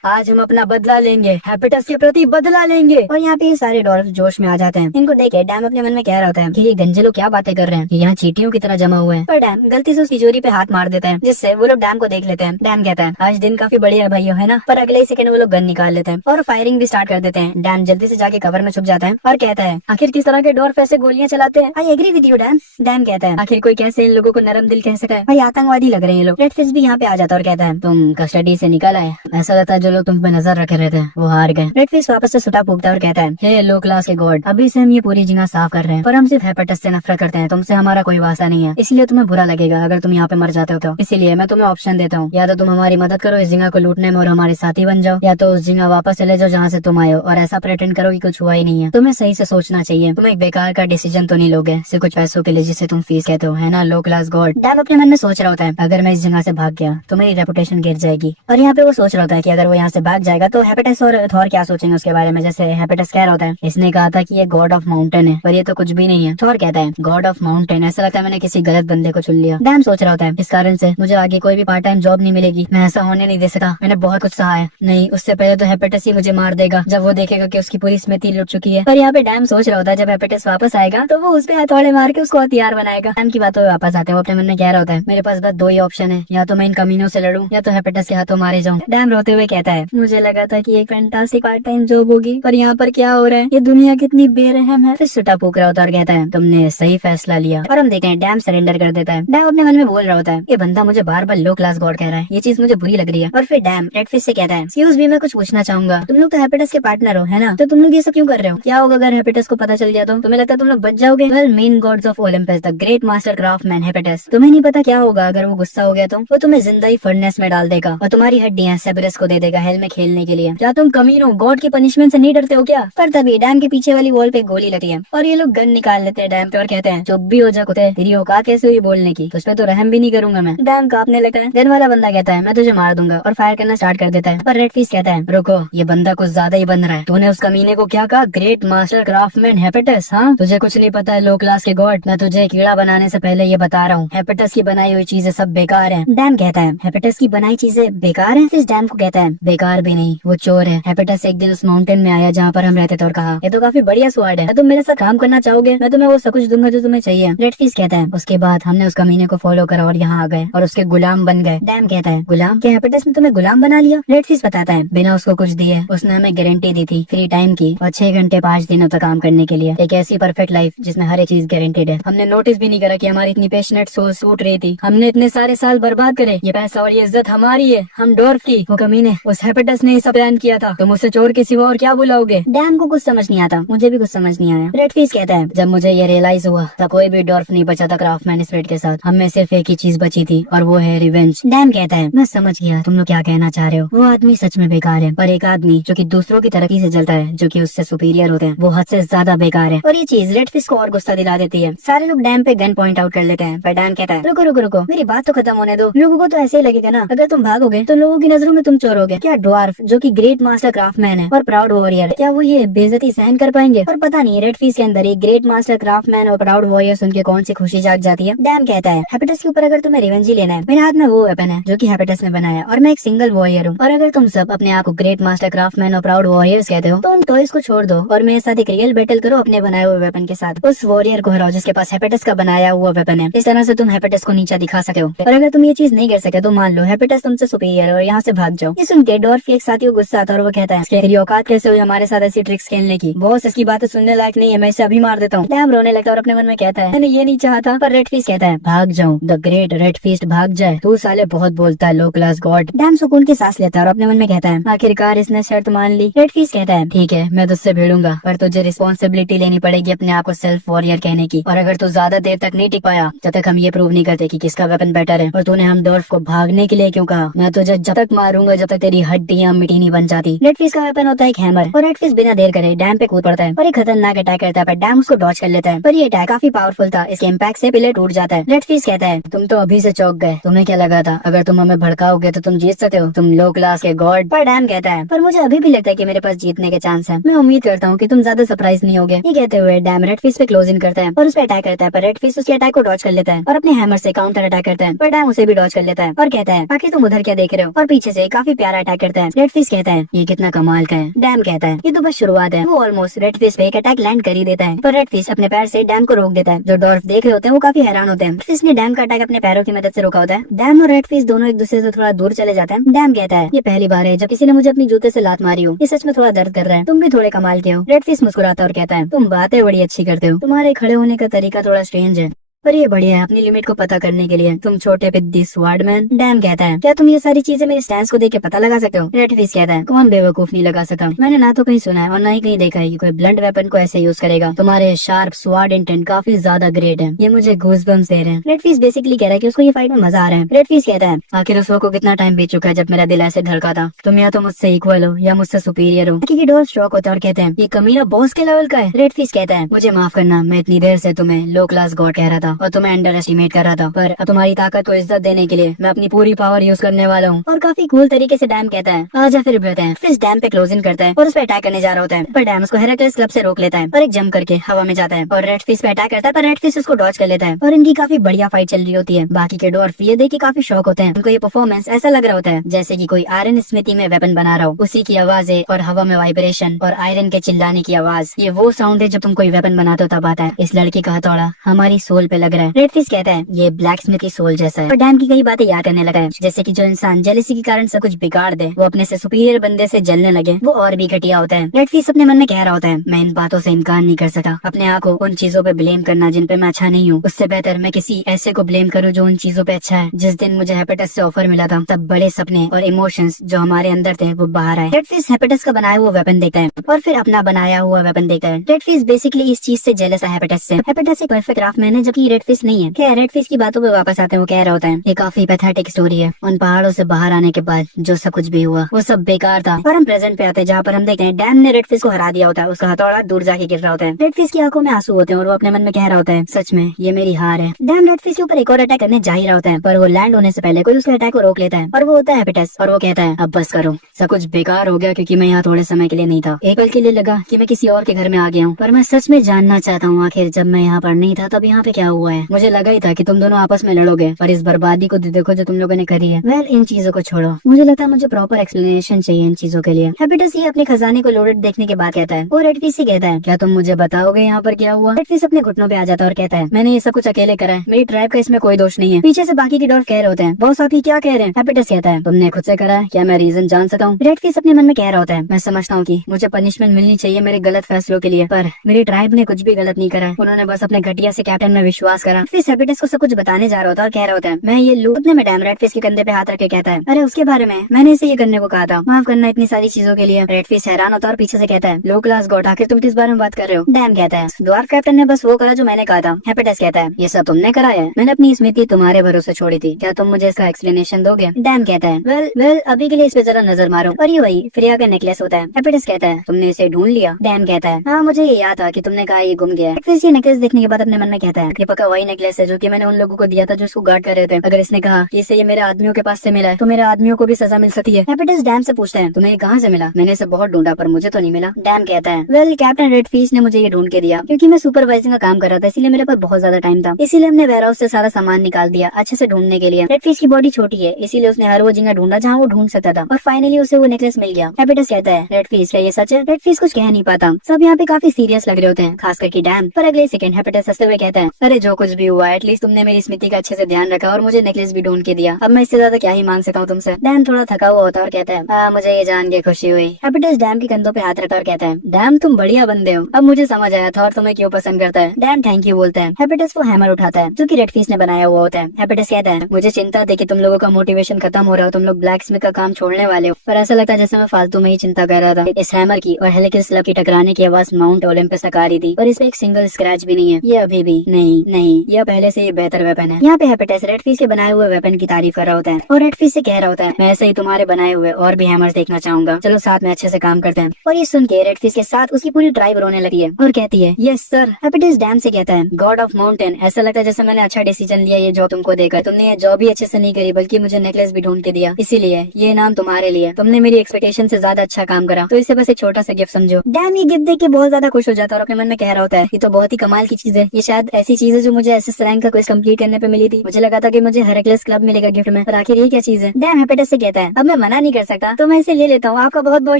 आज हम अपना बदला लेंगे, हेपेटस के प्रति बदला लेंगे। और यहाँ पे सारे डॉल्फ जोश में आ जाते हैं। इनको देखे डैम अपने मन में कह रहा होता है कि ये गंजे लोग क्या बातें कर रहे हैं, यहाँ चींटियों की तरह जमा हुए हैं। पर डैम गलती से उसकी जोरी पे हाथ मार देता है जिससे वो लोग डैम को देख लेते हैं। डैम कहता है आज दिन काफी बढ़िया है भाइयों, है ना? पर अगले ही सेकंड वो लोग गन निकाल लेते हैं और फायरिंग भी स्टार्ट कर देते हैं। डैम जल्दी से जाके कवर में छुप जाता है और कहता है आखिर किस तरह के डॉर्फ ऐसे गोलियां चलाते हैं? I agree with you Dam. Dam कहता है आखिर कोई कैसे इन लोगों को नरम दिल कह सका है? भाई आतंकवादी लग रहे हैं लोग। रेड फिश भी यहाँ पे आ जाता है और कहता है तुम कस्टडी से निकल आए, ऐसा लगता है जो लोग तुम पे नजर रखे रहते हैं वो हार गए। रेड फिश वापस से सुटा फूकता है और कहता है हे लो क्लास के गॉड, अभी से हम ये पूरी जगह साफ कर रहे हैं, पर हम सिर्फ हेपेटस से नफरत करते हैं, तुमसे हमारा कोई वास्ता नहीं है, इसलिए तुम्हें बुरा लगेगा अगर तुम यहाँ पे मर जाते हो तो। इसीलिए मैं तुम्हें ऑप्शन देता हूँ, या तो तुम हमारी मदद करो इस जगह को लूटने में और हमारे साथी बन जाओ, या तो उस जगह वापस चले जाओ जहाँ से तुम आए हो और ऐसा प्रेटेंड करो कि कुछ हुआ ही नहीं है। तुम्हें सही से सोचना चाहिए, तुम एक बेकार का डिसीजन तो नहीं लोगे सिर्फ कुछ पैसों के लिए जिसे तुम फीस कहते हो, है ना लो क्लास गॉड। डैम अपने मन में सोच रहा होता है अगर मैं इस जगह से भाग गया तो मेरी रेपुटेशन गिर जाएगी। और यहाँ पे वो सोच रहा होता है कि अगर वो यहाँ से भाग जाएगा तो हेपेटस और थॉर क्या सोचेंगे उसके बारे में। जैसे हेपेटस कह रहा होता है इसने कहा था कि ये गॉड ऑफ माउंटेन है, पर ये तो कुछ भी नहीं है। थॉर कहता है गॉड ऑफ माउंटेन, ऐसा लगता है मैंने किसी गलत बंदे को चुन लिया। डैम सोच रहा होता है इस कारण से मुझे आगे कोई भी पार्ट टाइम जॉब नहीं मिलेगी, मैं ऐसा होने नहीं दे सका, मैंने बहुत कुछ सहा है। नहीं, उससे पहले तो हेपेटस ही मुझे मार देगा जब वो देखेगा कि उसकी पूरी स्मृति लुट चुकी है। पर यहाँ पे डैम सोच रहा होता है जब हेपेटस वापस आएगा तो वो उस पे हथौड़े मार के उसको हथियार बनाएगा। डैम की बातों में वापस आते हैं। वो अपने मन में कह रहा होता है मेरे पास बस दो ही ऑप्शन है, या तो मैं इन कमीनों से लड़ूं या तो हेपेटस के हाथों मारे जाऊं। डैम रोते हुए कहता है मुझे लगा था कि एक फैंटास्टिक पार्ट टाइम जॉब होगी, पर यहाँ पर क्या हो रहा है, ये दुनिया कितनी बेरहम है। फिर सुटा फूक रहा होता है और कहता है तुमने सही फैसला लिया। और हम देखते हैं डैम सरेंडर कर देता है। डैम अपने मन में बोल रहा होता है ये बंदा मुझे बार बार लो क्लास गॉड कह रहा है, ये चीज मुझे बुरी लग रही है। और फिर डैम रेडफिश से कहता है एक्सक्यूज मी, मैं कुछ पूछना चाहूंगा, तुम लोग तो हेपेटस के पार्टनर हो है ना, तो तुम लोग ये सब क्यों कर रहे हो? क्या होगा अगर हेपेटस को पता चल गया तो? तुम्हें लगता है तुम लोग बच जाओगे? Well main gods of Olympus the great master craftsman Hephaestus, तुम्हें नहीं पता क्या होगा अगर वो गुस्सा हो गया तो वो तुम्हें जिंदा ही फर्नेस में डाल देगा और तुम्हारी हड्डियां सेबरस को दे देगा हेल में खेलने के लिए। क्या तुम कमीनो गॉड की पनिशमेंट से नहीं डरते हो क्या? पर तभी डैम के पीछे वाली वॉल पे गोली लगती है और ये लोग गन निकाल लेते हैं डैम पे और कहते हैं चुप भी हो जा कुत्ते, तेरी औकात कैसे हुई बोलने की, तुझ पे तो रहम भी नहीं करूंगा मैं। डैम कांपने लगता है। गन वाला बंदा कहता है मैं तुझे मार दूंगा और फायर करना स्टार्ट कर देता है। पर रेडफिश कहता है रुको, ये बंदा कुछ ज्यादा ही बन रहा है, तूने उस कमीने को क्या कहा ग्रेट मास्टर क्राफ्टमैन हेपेटस? हाँ तुझे कुछ नहीं पता है लो क्लास के गॉड, मैं तुझे कीड़ा बनाने से पहले ये बता रहा हूँ, हेपेटस की बनाई हुई चीजें सब बेकार है। डैम कहता है हेपेटस की बनाई चीजें बेकार है? फिर डैम को कहता है बेकार भी नहीं, वो चोर है। हेपेटस एक दिन उस माउंटेन में आया जहाँ पर हम रहते थे और कहा ये तो काफी बढ़िया स्वाड है, तुम मेरे साथ काम करना चाहोगे, मैं तुम्हें वो सब कुछ दूंगा जो तुम्हें चाहिए। रेडफिश कहता है उसके बाद हमने उस कमीने को फॉलो करा और यहाँ आ गए और उसके गुलाम बन गए। डैम कहता है गुलाम? क्या हेपेटस ने तुम्हें गुलाम बना लिया? रेडफिश बताता है बिना उसको कुछ दिए उसने हमें गारंटी दी थी फ्री टाइम की और 6 घंटे 5 दिनों तक काम करने के लिए, एक ऐसी परफेक्ट लाइफ जिसमें हर एक चीज चीज गारंटेड है। हमने नोटिस भी नहीं करा कि हमारी इतनी पैशनेट सोच टूट रही थी। हमने इतने सारे साल बर्बाद करे, ये पैसा और ये इज्जत हमारी है, हम डॉर्फ की। वो कमीने उस हेपेटस ने सब प्लान किया था, तुम उसे चोर के सिवा और क्या बुलाओगे। डैम को कुछ समझ नहीं आता, मुझे भी कुछ समझ नहीं आया। रेडफिश कहता है जब मुझे ये रियलाइज हुआ तब कोई भी डॉर्फ नहीं बचा था क्राफ्टमैन स्पिरिट के साथ, हमें सिर्फ एक ही चीज बची थी और वो है रिवेंज। डैम कहता है मैं समझ गया तुम लोग क्या कहना चाह रहे हो, वो आदमी सच में बेकार है, पर एक आदमी जो कि दूसरों की तरक्की से जलता है, जो कि उससे सुपीरियर होते हैं, वो हद से ज्यादा बेकार है। और ये चीज रेडफिश को और गुस्सा दिला देती है। सारे लोग डैम पे गन पॉइंट आउट कर लेते हैं, पर डैम कहता है रुको रुको रुको, मेरी बात तो खत्म होने दो। लोगों को तो ऐसे ही लगेगा ना, अगर तुम भागोगे तो लोगों की नजरों में तुम चोर होगे। क्या ड्वार्फ जो कि ग्रेट मास्टर क्राफ्टमैन है और प्राउड वॉरियर, क्या वो ये बेइज्जती सहन कर पाएंगे। और पता नहीं रेडफिश के अंदर एक ग्रेट मास्टर क्राफ्टमैन और प्राउड वॉरियर सुन के कौन सी खुशी जाग जाती है। डैम कहता है हेपेटस के ऊपर अगर तुम्हें रिवेंज ही लेना है, मेरे हाथ में वो वेपन है जो कि हेपेटस ने बनाया और मैं एक सिंगल वॉरियर हूँ। और अगर तुम सब अपने आप को ग्रेट मास्टर क्राफ्टमैन और प्राउड वॉरियर्स कहते हो तो उन टॉयज को छोड़ दो और मेरे साथ एक रियल बैटल करो अपने बनाए हुए वेपन के साथ। उस वॉरियर को हराओ जिसके पास हेपेटस का बनाया हुआ वेपन है। इस तरह से तुम हेपेटस को नीचा दिखा सके हो। और अगर तुम ये चीज नहीं कर सके तो मान लो हेपेटस तुमसे सुपीरियर और यहाँ से भाग जाओ। ये सुन के डॉर्फ एक साथी को गुस्सा आता है और वो कहता है तेरी औकात कैसे हुई हमारे साथ ऐसी ट्रिक्स खेलने की। बॉस इसकी बातें सुनने लायक नहीं है, मैं इसे अभी मार देता हूँ। डैम रोने लगता है और अपने मन में कहता है मैंने ये नहीं चाहा था, पर रेडफिश कहता है भाग जाऊँ। द ग्रेट रेडफिश भाग जाए, तू साले बहुत बोलता है लो क्लास गॉड। डैम सुकून की सांस लेता है और अपने मन में कहता है आखिरकार इसने शर्त मान ली। रेडफिश कहता है ठीक है मैं तुझसे भिड़ूंगा, पर तुझे रिस्पॉन्सिबिलिटी लेनी पड़ेगी अपने आप को सेल्फ वॉरियर कहने की। और अगर तू ज्यादा देर तक नहीं टिक पाया जब तक हम ये प्रूव नहीं करते कि किसका वेपन बेटर है, और तूने हम डॉर्फ को भागने के लिए क्यों कहा, मैं तुझे जब तक मारूंगा जब तक तेरी हड्डियां मिट्टी नहीं बन जाती। रेडफिश का वेपन होता है एक हैमर और रेडफिश बिना देर करे डैम पे कूद पड़ता है और एक खतरनाक अटैक करता है, पर डैम उसको डॉज कर लेता है। पर ये अटैक काफी पावरफुल था, इसके इम्पैक्ट से पिलर टूट जाता है। रेडफिश कहता है तुम तो अभी से चौंक गए, तुम्हें क्या लगा था अगर तुम हमें भड़काओगे तो तुम जीत सकते हो, तुम लो क्लास के गॉड। पर डैम कहता है पर मुझे अभी भी लगता है कि मेरे पास जीतने के चांस है, मैं उम्मीद करता हूँ कि तुम ज्यादा सरप्राइज नहीं होगे। ये कहते हुए डैम रेडफिश पे क्लोज इन करता है और उस पर अटैक करता है, पर रेडफिश उसके अटैक को डॉज कर लेता है और अपने हैमर से काउंटर अटैक करता है, पर डैम उसे भी डॉज कर लेता है और कहता है आखिर तुम उधर क्या देख रहे हो, और पीछे से काफी प्यारा अटैक करता है। रेडफिश कहता है ये कितना कमाल का है। डैम कहता है ये तो बस शुरुआत है। वो ऑलमोस्ट रेडफिश पे एक अटैक लैंड कर ही देता है, पर रेडफिश अपने पैर से डैम को रोक देता है। जो डॉर्फ देख रहे होते हैं वो काफी हैरान होते हैं। रेडफिश ने डैम का अटैक अपने पैरों की मदद से रोका होता है। डैम और रेडफिश दोनों एक दूसरे से थोड़ा दूर चले जाते हैं। डैम कहता है ये पहली बार है जब किसी ने मुझे अपनी जूते से लात मारी हो, ये सच में थोड़ा दर्द कर रहा है, तुम भी थोड़े कमाल के हो। रेडफिश मुस्कुराता और कहता है तुम बातें बड़ी अच्छी करते हो, तुम्हारे खड़े होने का तरीका थोड़ा स्ट्रेंज है, पर ये बढ़िया है अपनी लिमिट को पता करने के लिए, तुम छोटे पिद्दी स्वॉर्डमैन। डैम कहता है क्या तुम ये सारी चीजें मेरे स्टैंस को देख के पता लगा सकते हो। रेडफिश कहता है कौन बेवकूफ नहीं लगा सका, मैंने ना तो कहीं सुना है और ना ही कहीं देखा है कि कोई ब्लंट वेपन को ऐसे यूज करेगा। तुम्हारे शार्प स्वॉर्ड इंटेंट काफी ज्यादा ग्रेट है, ये मुझे गूज़बम्प्स दे रहे हैं। रेडफिश बेसिकली कह रहा है कि उसको ये फाइट में मजा आ रहा है। रेडफिश कहता है आखिर उस वक्त को कितना टाइम बीत चुका है जब मेरा दिल ऐसे धड़का था, तुम या तो मुझसे इक्वल हो या मुझसे सुपीरियर हो। बाकी के डॉर्फ शॉक होता है और कहते हैं ये कमीना बॉस के लेवल का है। रेडफिश कहता है मुझे माफ करना, मैं इतनी देर से तुम्हें लो क्लास गॉड कह रहा था और तुम्हें अंडर एस्टिमेट कर रहा था, पर अब तुम्हारी ताकत को इज्जत देने के लिए मैं अपनी पूरी पावर यूज करने वाला हूँ। और काफी कूल तरीके से डैम कहता है आजा फिर बढ़ते हैं। फिर डैम पे क्लोज इन करता है और उस पर अटैक करने जा रहा होता है, पर डैम उसको हेराक्लिस क्लब से रोक लेता है और एक जंप करके हवा में जाता है और रेडफिश पे अटैक करता है, पर रेडफिश उसको डॉज कर लेता है और इनकी काफी बढ़िया फाइट चल रही होती है। बाकी के डॉर्फ ये देख के काफी शौक होते हैं, उनको ये परफॉर्मेंस ऐसा लग रहा होता है जैसे की कोई आयरन स्मिथी में वेपन बना रहा हो, उसी की आवाजें और हवा में वाइब्रेशन और आयरन के चिल्लाने की आवाज, ये वो साउंड है जब तुम कोई वेपन बनाते हो तब आता है। इस लड़की का हथौड़ा हमारी सोल पे लग रहा है। रेडफिश कहता है ये ब्लैक स्मिथ की सोल जैसा है और डैम की कई बातें याद करने लगा है, जैसे कि जो इंसान जेलसी के कारण सब कुछ बिगाड़ दे वो अपने से सुपीरियर बंदे से जलने लगे, वो और भी घटिया होता है। रेडफिश अपने मन में कह रहा होता है मैं इन बातों से इनकार नहीं कर सकता, अपने आप को उन चीजों पे ब्लेम करना जिन पे मैं अच्छा नहीं हूँ, उससे बेहतर मैं किसी ऐसे को ब्लेम करूँ जो उन चीजों पे अच्छा है। जिस दिन मुझे हेपेटस से ऑफर मिला था तब बड़े सपने और इमोशंस जो हमारे अंदर थे वो बाहर आए। रेडफिश हेपेटस का बनाया हुआ वेपन देखता है और फिर अपना बनाया हुआ वेपन देखता है। रेडफिश बेसिकली इस चीज से जेलस है हेपेटस से। हेपेटस एक परफेक्ट क्राफ्टमैन है जबकि रेडफिश नहीं है। क्या रेडफिश की बातों पे वापस आते हैं, वो कह रहा होता है ये काफी पैथेटिक स्टोरी है, उन पहाड़ों से बाहर आने के बाद जो सब कुछ भी हुआ वो सब बेकार था। और हम प्रेजेंट पे आते हैं जहाँ पर हम देखते हैं डैम ने रेडफिश को हरा दिया होता है, उसका हथौड़ा दूर जाके गिर रहा होता है। रेडफिश की आंखों में आंसू होते हैं और वो अपने मन में कह रहा होता है सच में ये मेरी हार है। डैम रेडफिश के ऊपर एक और अटैक करने जा ही रहा होता है, पर वो लैंड होने से पहले कोई उसके अटैक को रोक लेता है और वो होता है हेपेटस और वो कहता है अब बस करो, सब कुछ बेकार हो गया क्योंकि मैं यहाँ थोड़े समय के लिए नहीं था। एक पल के लिए लगा कि मैं किसी और के घर में आ गया हूँ, पर मैं सच में जानना चाहता हूँ आखिर जब मैं यहाँ पर नहीं था तब यहाँ पे क्या हुआ। हुआ है। मुझे लगा ही था कि तुम दोनों आपस में लड़ोगे, पर इस बर्बादी को देखो जो तुम लोगों ने करी है। वेल, इन चीजों को छोड़ो, मुझे लगता है मुझे प्रॉपर एक्सप्लेनेशन चाहिए इन चीजों के लिए। हैप्पीटस ये अपने खजाने को लोडेड देखने के बाद कहता है, और रेडफिश से कहता है, क्या तुम मुझे बताओगे यहाँ पर क्या हुआ? रेडफिश अपने घुटनों पे आ जाता है और कहता है, मैंने ये सब कुछ अकेले करा है, मेरी ट्राइब का इसमें कोई दोष नहीं है। पीछे से बाकी के डॉल्फ कह रहे होते हैं, बॉस आप ये क्या कह रहे हैं? हैप्पीटस कहता है, तुमने खुद से करा है, क्या मैं रीजन जान सकता हूँ? रेडफिश अपने मन में कह रहा होता है, मैं समझता हूँ कि मुझे पनिशमेंट मिलनी चाहिए मेरे गलत फैसलों के लिए, पर मेरी ट्राइब ने कुछ भी गलत नहीं करा है, उन्होंने बस अपने घटिया से कैप्टन में विश्वास करा। फिर हैप्पीटस को सब कुछ बताने जा रहा होता है और कह रहा होता है, मैं ये लूटने में डैम रेडफिश के कंधे पे हाथ रख के कहता है, अरे उसके बारे में मैंने इसे ये करने को कहा था, माफ करना इतनी सारी चीजों के लिए। रेडफिश हैरान होता है और पीछे से कहता है, लो क्लास गॉड, आखिर तुम किस बारे में बात कर रहे हो? डैम कहता है, ड्वार्फ कैप्टन ने बस वो करा जो मैंने कहा था। हैप्पीटस कहता है, ये सब तुमने कराया है, मैंने अपनी स्मृति तुम्हारे भरोसे छोड़ी थी, क्या तुम मुझे इसका एक्सप्लेनेशन दोगे? डैम कहता है, वेल अभी के लिए इस पे जरा नजर मारो। और ये वही फ्रिया का नेकलेस होता है। हैप्पीटस कहता है, तुमने इसे ढूंढ लिया? डैम कहता है, हाँ मुझे ये याद था कि तुमने कहा ये गुम गया है। फिर ये नेकलेस देखने के बाद अपने मन में कहता है, ये पक्का वही नेकलेस है जो कि मैंने उन लोगों को दिया था जो उसको गार्ड कर रहे थे। अगर इसने कहा कि इसे ये मेरे आदमियों के पास से मिला है, तो मेरे आदमियों को भी सजा मिल सकती है। हैप्पीटस डैम से पूछता है, तुम्हें ये कहाँ से मिला? मैंने इसे बहुत ढूंढा पर मुझे तो नहीं मिला। डैम कहता है, वेल कैप्टन रेडफिश ने मुझे ये ढूंढ के दिया, क्योंकि मैं सुपरवाइजिंग का काम कर रहा था, इसलिए मेरे पास बहुत ज्यादा टाइम था, इसीलिए हमने वेयरहाउस से सारा सामान निकाल दिया अच्छे से ढूंढने के लिए। रेडफिश की बॉडी छोटी है, इसीलिए उसने हर वो जगह ढूंढा जहाँ वो ढूंढ सकता था, और फाइनली उसे वो नेकलेस मिल गया। हैप्पीटस कहता है, रेडफिश क्या ये सच है? रेडफिश कुछ कह नहीं पाता, सब यहाँ पे काफी सीरियस लग रहे होते हैं, खास करके डैम। पर अगले सेकंड हैप्पीटस हंसते हुए कहता है, अरे जो कुछ भी हुआ एटलीस्ट तुमने मेरी स्मृति का अच्छे से ध्यान रखा और मुझे नेकलेस भी ढूंढ के दिया, अब मैं इससे ज्यादा क्या ही मांग सकता हूँ तुमसे। डैम थोड़ा थका हुआ होता है और कहता है, हाँ मुझे ये जान के खुशी हुई। हैप्पीटस डैम के कंधों पे हाथ रखा और कहता है, डैम तुम बढ़िया बंदे हो, अब मुझे समझ आया था और तुम्हें क्यों पसंद करता है। डैम थैंक यू बोलता है। हैप्पीटस वो हैमर उठाता है जो कि रेडफिश ने बनाया हुआ होता है। हैप्पीटस कहता है, मुझे चिंता थी कि तुम लोगों का मोटिवेशन खत्म हो रहा हो, तुम लोग ब्लैक स्मिथ का काम छोड़ने वाले हो, पर ऐसा लगता है जैसे मैं फालतू में ही चिंता कर रहा था। इस हैमर की और हेलिक्स स्लब की टकराने की आवाज माउंट ओलंपस तक आ रही थी, और इस पे एक सिंगल स्क्रैच भी नहीं है। ये अभी भी नहीं, यह पहले से ही बेहतर वेपन है। यहाँ पे हैप्पीटस रेडफिश के बनाए हुए वेपन की तारीफ कर रहा होता है और रेडफिश से कह रहा होता है, मैं ऐसे ही तुम्हारे बनाए हुए और भी हैमर्स देखना चाहूंगा, चलो साथ में अच्छे से काम करते हैं। और ये सुन के रेडफिश के साथ उसकी पूरी ट्राइब रोने लगी है और कहती है, यस सर। हैप्पीटस डैम से कहता है, गॉड ऑफ माउंटेन, ऐसा लगता है जैसे मैंने अच्छा डिसीजन लिया ये जॉब तुमको देकर। तुमने ये जॉब भी अच्छे से नहीं करी बल्कि मुझे नेकलेस भी ढूंढ के दिया, इसीलिए ये नाम तुम्हारे लिए। तुमने मेरी एक्सपेक्टेशन से ज्यादा अच्छा काम करा, तो इसे बस एक छोटा सा गिफ्ट समझो। डैम ये गिफ्ट देख के बहुत ज्यादा खुश हो जाता है और अपने मन में कह रहा होता है, ये तो बहुत ही कमाल की चीज है, ये शायद ऐसी चीज है जो मुझे एसएस रैंक का क्विज कंप्लीट करने पे मिली थी। मुझे लगा था कि मुझे हेराक्लिस क्लब मिलेगा गिफ्ट में, पर आखिर ये क्या चीज है? डैम हैप्पीटस से कहता है, अब मैं मना नहीं कर सकता तो मैं इसे ले लेता हूँ, आपका बहुत बहुत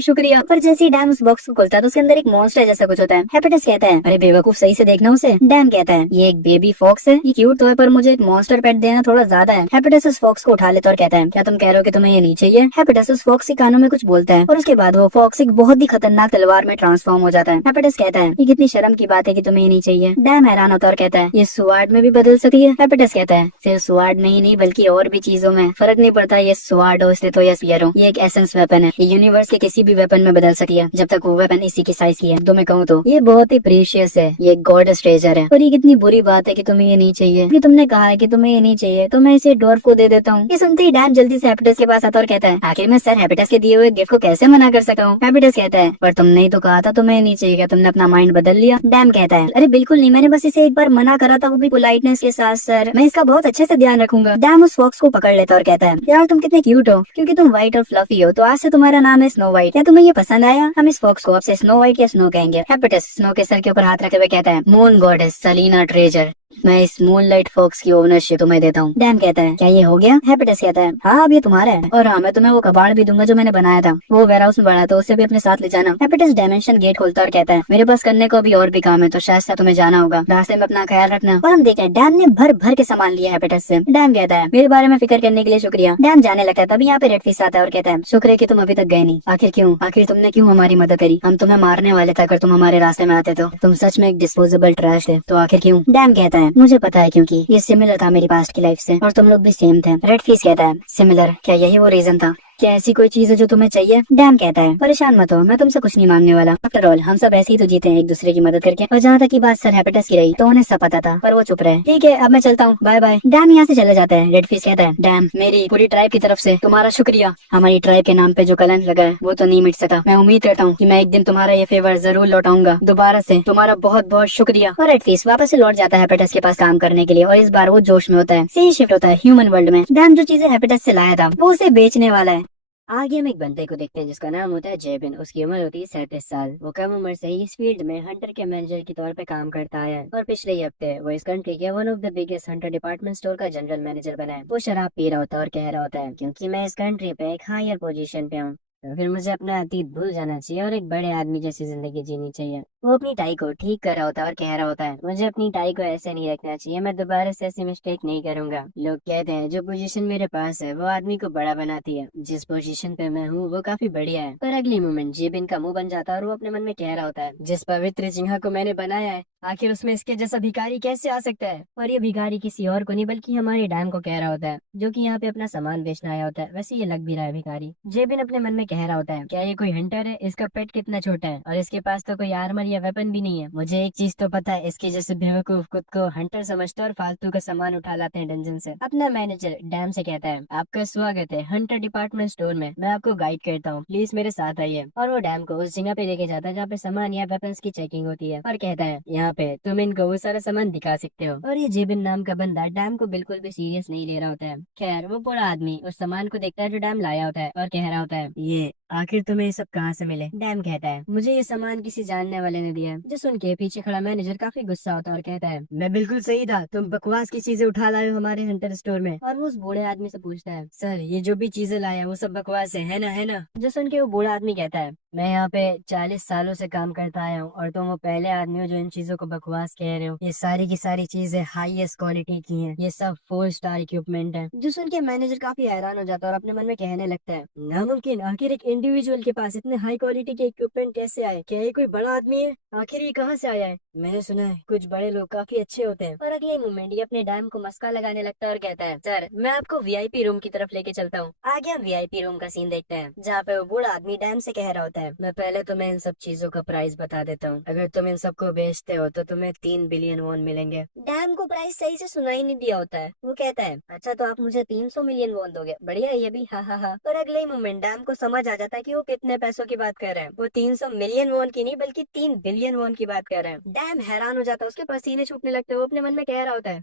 शुक्रिया। पर जैसे ही डैम उस बॉक्स को खोलता है तो उसके अंदर एक मॉन्स्टर जैसा कुछ होता है। हैप्पीटस कहता है, अरे बेवकूफ सही से देखना उसे। डैम कहता है, ये एक बेबी फॉक्स है, ये क्यूट तो है पर मुझे एक मॉन्स्टर पेट देना थोड़ा ज्यादा है। हैप्पीटस उस फॉक्स को उठा लेता और कहता है, क्या तुम कह रहे हो कि तुम्हें ये नहीं चाहिए? हैप्पीटस उस फॉक्स के कानों में कुछ बोलता है और उसके बाद वो फॉक्स एक बहुत ही खतरनाक तलवार में ट्रांसफॉर्म हो जाता है। हैप्पीटस कहता है, ये कितनी शर्म की बात है कि तुम्हें ये नहीं चाहिए। डैम हैरान होता और कहता है, ये स्वार्ड में भी बदल सकती है? हैप्पीटस कहता है, सिर्फ स्वार्ड में ही नहीं बल्कि और भी चीजों में, फर्क नहीं पड़ता ये स्वार्ड हो इसलिए तो या स्पीयर हो, ये एक एसेंस वेपन है, ये यूनिवर्स के किसी भी वेपन में बदल सकती है जब तक वो वेपन इसी की साइज की है। तो मैं कहूँ तो ये बहुत ही प्रीशियस है, ये गॉडेस ट्रेजर है। और ये कितनी बुरी बात है कि तुम्हें ये नहीं चाहिए, कि तुमने कहा है कि तुम्हें ये नहीं चाहिए तो मैं इसे डॉर्फ को दे देता हूँ। ये सुनते ही डैम जल्दी से हैप्पीटस के पास आता और कहता है, आखिर मैं सर हैप्पीटस के दिए हुए गिफ्ट को कैसे मना कर सकता हूँ? हैप्पीटस कहता है, पर तुमने ही तो कहा था तुम्हें नहीं चाहिए, क्या तुमने अपना माइंड बदल लिया? डैम कहता है, अरे बिल्कुल नहीं, मैंने बस इसे एक बार मना करा था, वो भी पोलाइटनेस के साथ। सर मैं इसका बहुत अच्छे से ध्यान रखूंगा। डैम उस फॉक्स को पकड़ लेता और कहता है, यार तुम कितने क्यूट हो, क्योंकि तुम व्हाइट और फ्लफी हो तो आज से तुम्हारा नाम है स्नो व्हाइट। क्या तुम्हें ये पसंद आया? हम इस फॉक्स को अब से स्नो व्हाइट या स्नो कहेंगे। हैप्पीटस स्नो के सर के ऊपर हाथ रखे हुए कहता है, मून गॉडेस सलीना ट्रेजर, मैं इस मूनलाइट फॉक्स की ओनरशिप तुम्हें देता हूँ। डैम कहता है, क्या ये हो गया? हैप्पीटस कहता है, हाँ अब ये तुम्हारा है, और हाँ मैं तुम्हें वो कबाड़ भी दूंगा जो मैंने बनाया था, वो वेयरहाउस में बना तो उससे भी अपने साथ ले जाना। हैप्पीटस डायमेंशन गेट खोलता और कहता है, मेरे पास करने को भी और भी काम है तो शायद से तुम्हें जाना होगा, रास्ते में अपना ख्याल रखना। और हम देखते हैं डैम ने भर भर के सामान लिया हैप्पीटस से। डैम कहता है, मेरे बारे में फिक्र करने के लिए शुक्रिया। डैम जाने लगता है, तभी यहाँ पे रेडफिश आता है और कहता है, शुक्र है कि तुम अभी तक गए नहीं। आखिर क्यों? आखिर तुमने क्यों हमारी मदद करी? हम तुम्हें मारने वाले थे अगर तुम हमारे रास्ते में आते तो। तुम सच में एक डिस्पोजेबल ट्रैश थे, तो आखिर क्यों? डैम कहता है, मुझे पता है क्योंकि ये सिमिलर था मेरी पास्ट की लाइफ से और तुम लोग भी सेम थे। रेडफिश कहता है, सिमिलर? क्या यही वो रीजन था? क्या ऐसी कोई चीज है जो तुम्हें चाहिए? डैम कहता है, परेशान मत हो, मैं तुमसे कुछ नहीं मांगने वाला। आफ्टर ऑल हम सब ऐसे ही तो जीते हैं एक दूसरे की मदद करके। और जहाँ तक की बात सर हैप्पीटस की रही तो उन्हें सब पता था पर वो चुप रहे। ठीक है अब मैं चलता हूँ, बाय बाय। डैम यहाँ से चला जाता है। रेडफिश कहता है, डैम मेरी पूरी ट्राइब की तरफ से तुम्हारा शुक्रिया। हमारी ट्राइब के नाम पे जो कलंक लगा है वो तो नहीं मिट सका। मैं उम्मीद करता हूँ कि मैं एक दिन तुम्हारा ये फेवर जरूर लौटाऊंगा। दोबारा से तुम्हारा बहुत बहुत शुक्रिया। और रेडफिश वापस से लौट जाता है हैप्पीटस के पास काम करने के लिए, और इस बार वो जोश में होता है। सीन शिफ्ट होता है ह्यूमन वर्ल्ड में। डैम जो चीजें हैप्पीटस से लाया था वो उसे बेचने वाला है। आगे हम एक बंदे को देखते हैं जिसका नाम होता है जेबिन। उसकी उम्र होती है 37 साल। वो कम उम्र से ही इस फील्ड में हंटर के मैनेजर के तौर पे काम करता आया है और पिछले ही हफ्ते वो इस कंट्री के one of the biggest Hunter department store का जनरल मैनेजर बना है। वो शराब पी रहा होता है और कह रहा होता है, क्योंकि मैं इस कंट्री पे एक हायर पोजीशन पे हूँ तो फिर मुझे अपना अतीत भूल जाना चाहिए और एक बड़े आदमी जैसी जिंदगी जीनी चाहिए। वो अपनी टाई को ठीक कर रहा होता है और कह रहा होता है, मुझे अपनी टाई को ऐसे नहीं रखना चाहिए, मैं दोबारा से ऐसी मिस्टेक नहीं करूंगा। लोग कहते हैं जो पोजीशन मेरे पास है वो आदमी को बड़ा बनाती है, जिस पोजीशन पे मैं हूँ वो काफी बढ़िया है। पर अगले मोमेंट जेबिन का मुंह बन जाता है और वो अपने मन में कह रहा होता है, जिस पवित्र जगह को मैंने बनाया है आखिर उसमें इसके जैसा भिखारी कैसे आ सकता है। और ये भिखारी किसी और को नहीं बल्कि हमारे डैम को कह रहा होता है, जो कि यहाँ पे अपना सामान बेचने आया होता है। वैसे ये लग भी रहा है भिखारी। जेबिन अपने मन में कह रहा होता है, क्या ये कोई हंटर है? इसका पेट कितना छोटा है और इसके पास तो कोई आर्मर या वेपन भी नहीं है। मुझे एक चीज तो पता है, इसके जैसे बेवकूफ खुद को हंटर समझते हैं और फालतू का सामान उठा लाते हैं डंजन से। अपना मैनेजर डैम से कहता है, आपका स्वागत है हंटर डिपार्टमेंट स्टोर में, मैं आपको गाइड करता हूँ, प्लीज मेरे साथ आइए। और वो डैम को उस जगह पे लेके जाता है जहाँ पे सामान या वेपन्स की चेकिंग होती है और कहता है, यहाँ पे तुम इनको वो सारा सामान दिखा सकते हो। और ये जेबिन नाम का बंदा डैम को बिल्कुल भी सीरियस नहीं ले रहा होता है। खैर वो बूढ़ा आदमी उस सामान को देखता है जो डैम लाया होता है और कह रहा होता है, ये आखिर तुम्हें ये सब कहाँ से मिले? डैम कहता है, मुझे ये सामान किसी जानने वाले ने दिया है। जो सुन के पीछे खड़ा मैनेजर काफी गुस्सा होता है और कहता है, मैं बिल्कुल सही था, तुम बकवास की चीजें उठा लाए हो हमारे हंटर स्टोर में। और वो उस बूढ़े आदमी से पूछता है, सर ये जो भी चीजें लाया वो सब बकवास है ना? है ना? जो सुन के वो बूढ़ा आदमी कहता है, मैं यहाँ पे 40 सालों से काम करता आया हूँ और तुम वो पहले आदमी हो जो इन चीजों को बकवास कह रहे हो। ये सारी की सारी चीजें हाईएस्ट क्वालिटी की हैं, ये सब 4 स्टार इक्विपमेंट है। जो सुन के मैनेजर काफी हैरान हो जाता है और अपने मन में कहने लगता है, नामुमकिन, आखिर एक इंडिविजुअल के पास इतने हाई क्वालिटी के इक्विपमेंट कैसे आए? क्या ये कोई बड़ा आदमी है? आखिर ये कहाँ से आया है? मैंने सुना है कुछ बड़े लोग काफी अच्छे होते हैं। और अगले मोमेंट ये अपने डैम को मस्का लगाने लगता है और कहता है, सर मैं आपको वीआईपी रूम की तरफ लेके चलता हूँ। आगे हम वीआईपी रूम का सीन देखते हैं जहाँ पे वो बूढ़ा आदमी डैम से कह रहा होता है, मैं पहले तुम्हें इन सब चीजों का प्राइस बता देता हूँ, अगर तुम इन सबको बेचते हो तो तुम्हें 3 बिलियन वॉन मिलेंगे। डैम को प्राइस सही से सुनाई नहीं दिया होता है। वो कहता है, अच्छा तो आप मुझे 300 मिलियन वॉन दोगे? बढ़िया है ये भी, हा हा हा। और अगले ही मोमेंट डैम को समझ आ जाता है कि वो कितने पैसों की बात कर रहे हैं। वो 300 मिलियन वॉन की नहीं बल्कि 3 बिलियन वॉन की बात कर रहे हैं। डैम हैरान हो जाता है, उसके पसीने छूटने लगते हैं। वो अपने मन में कह रहा होता है,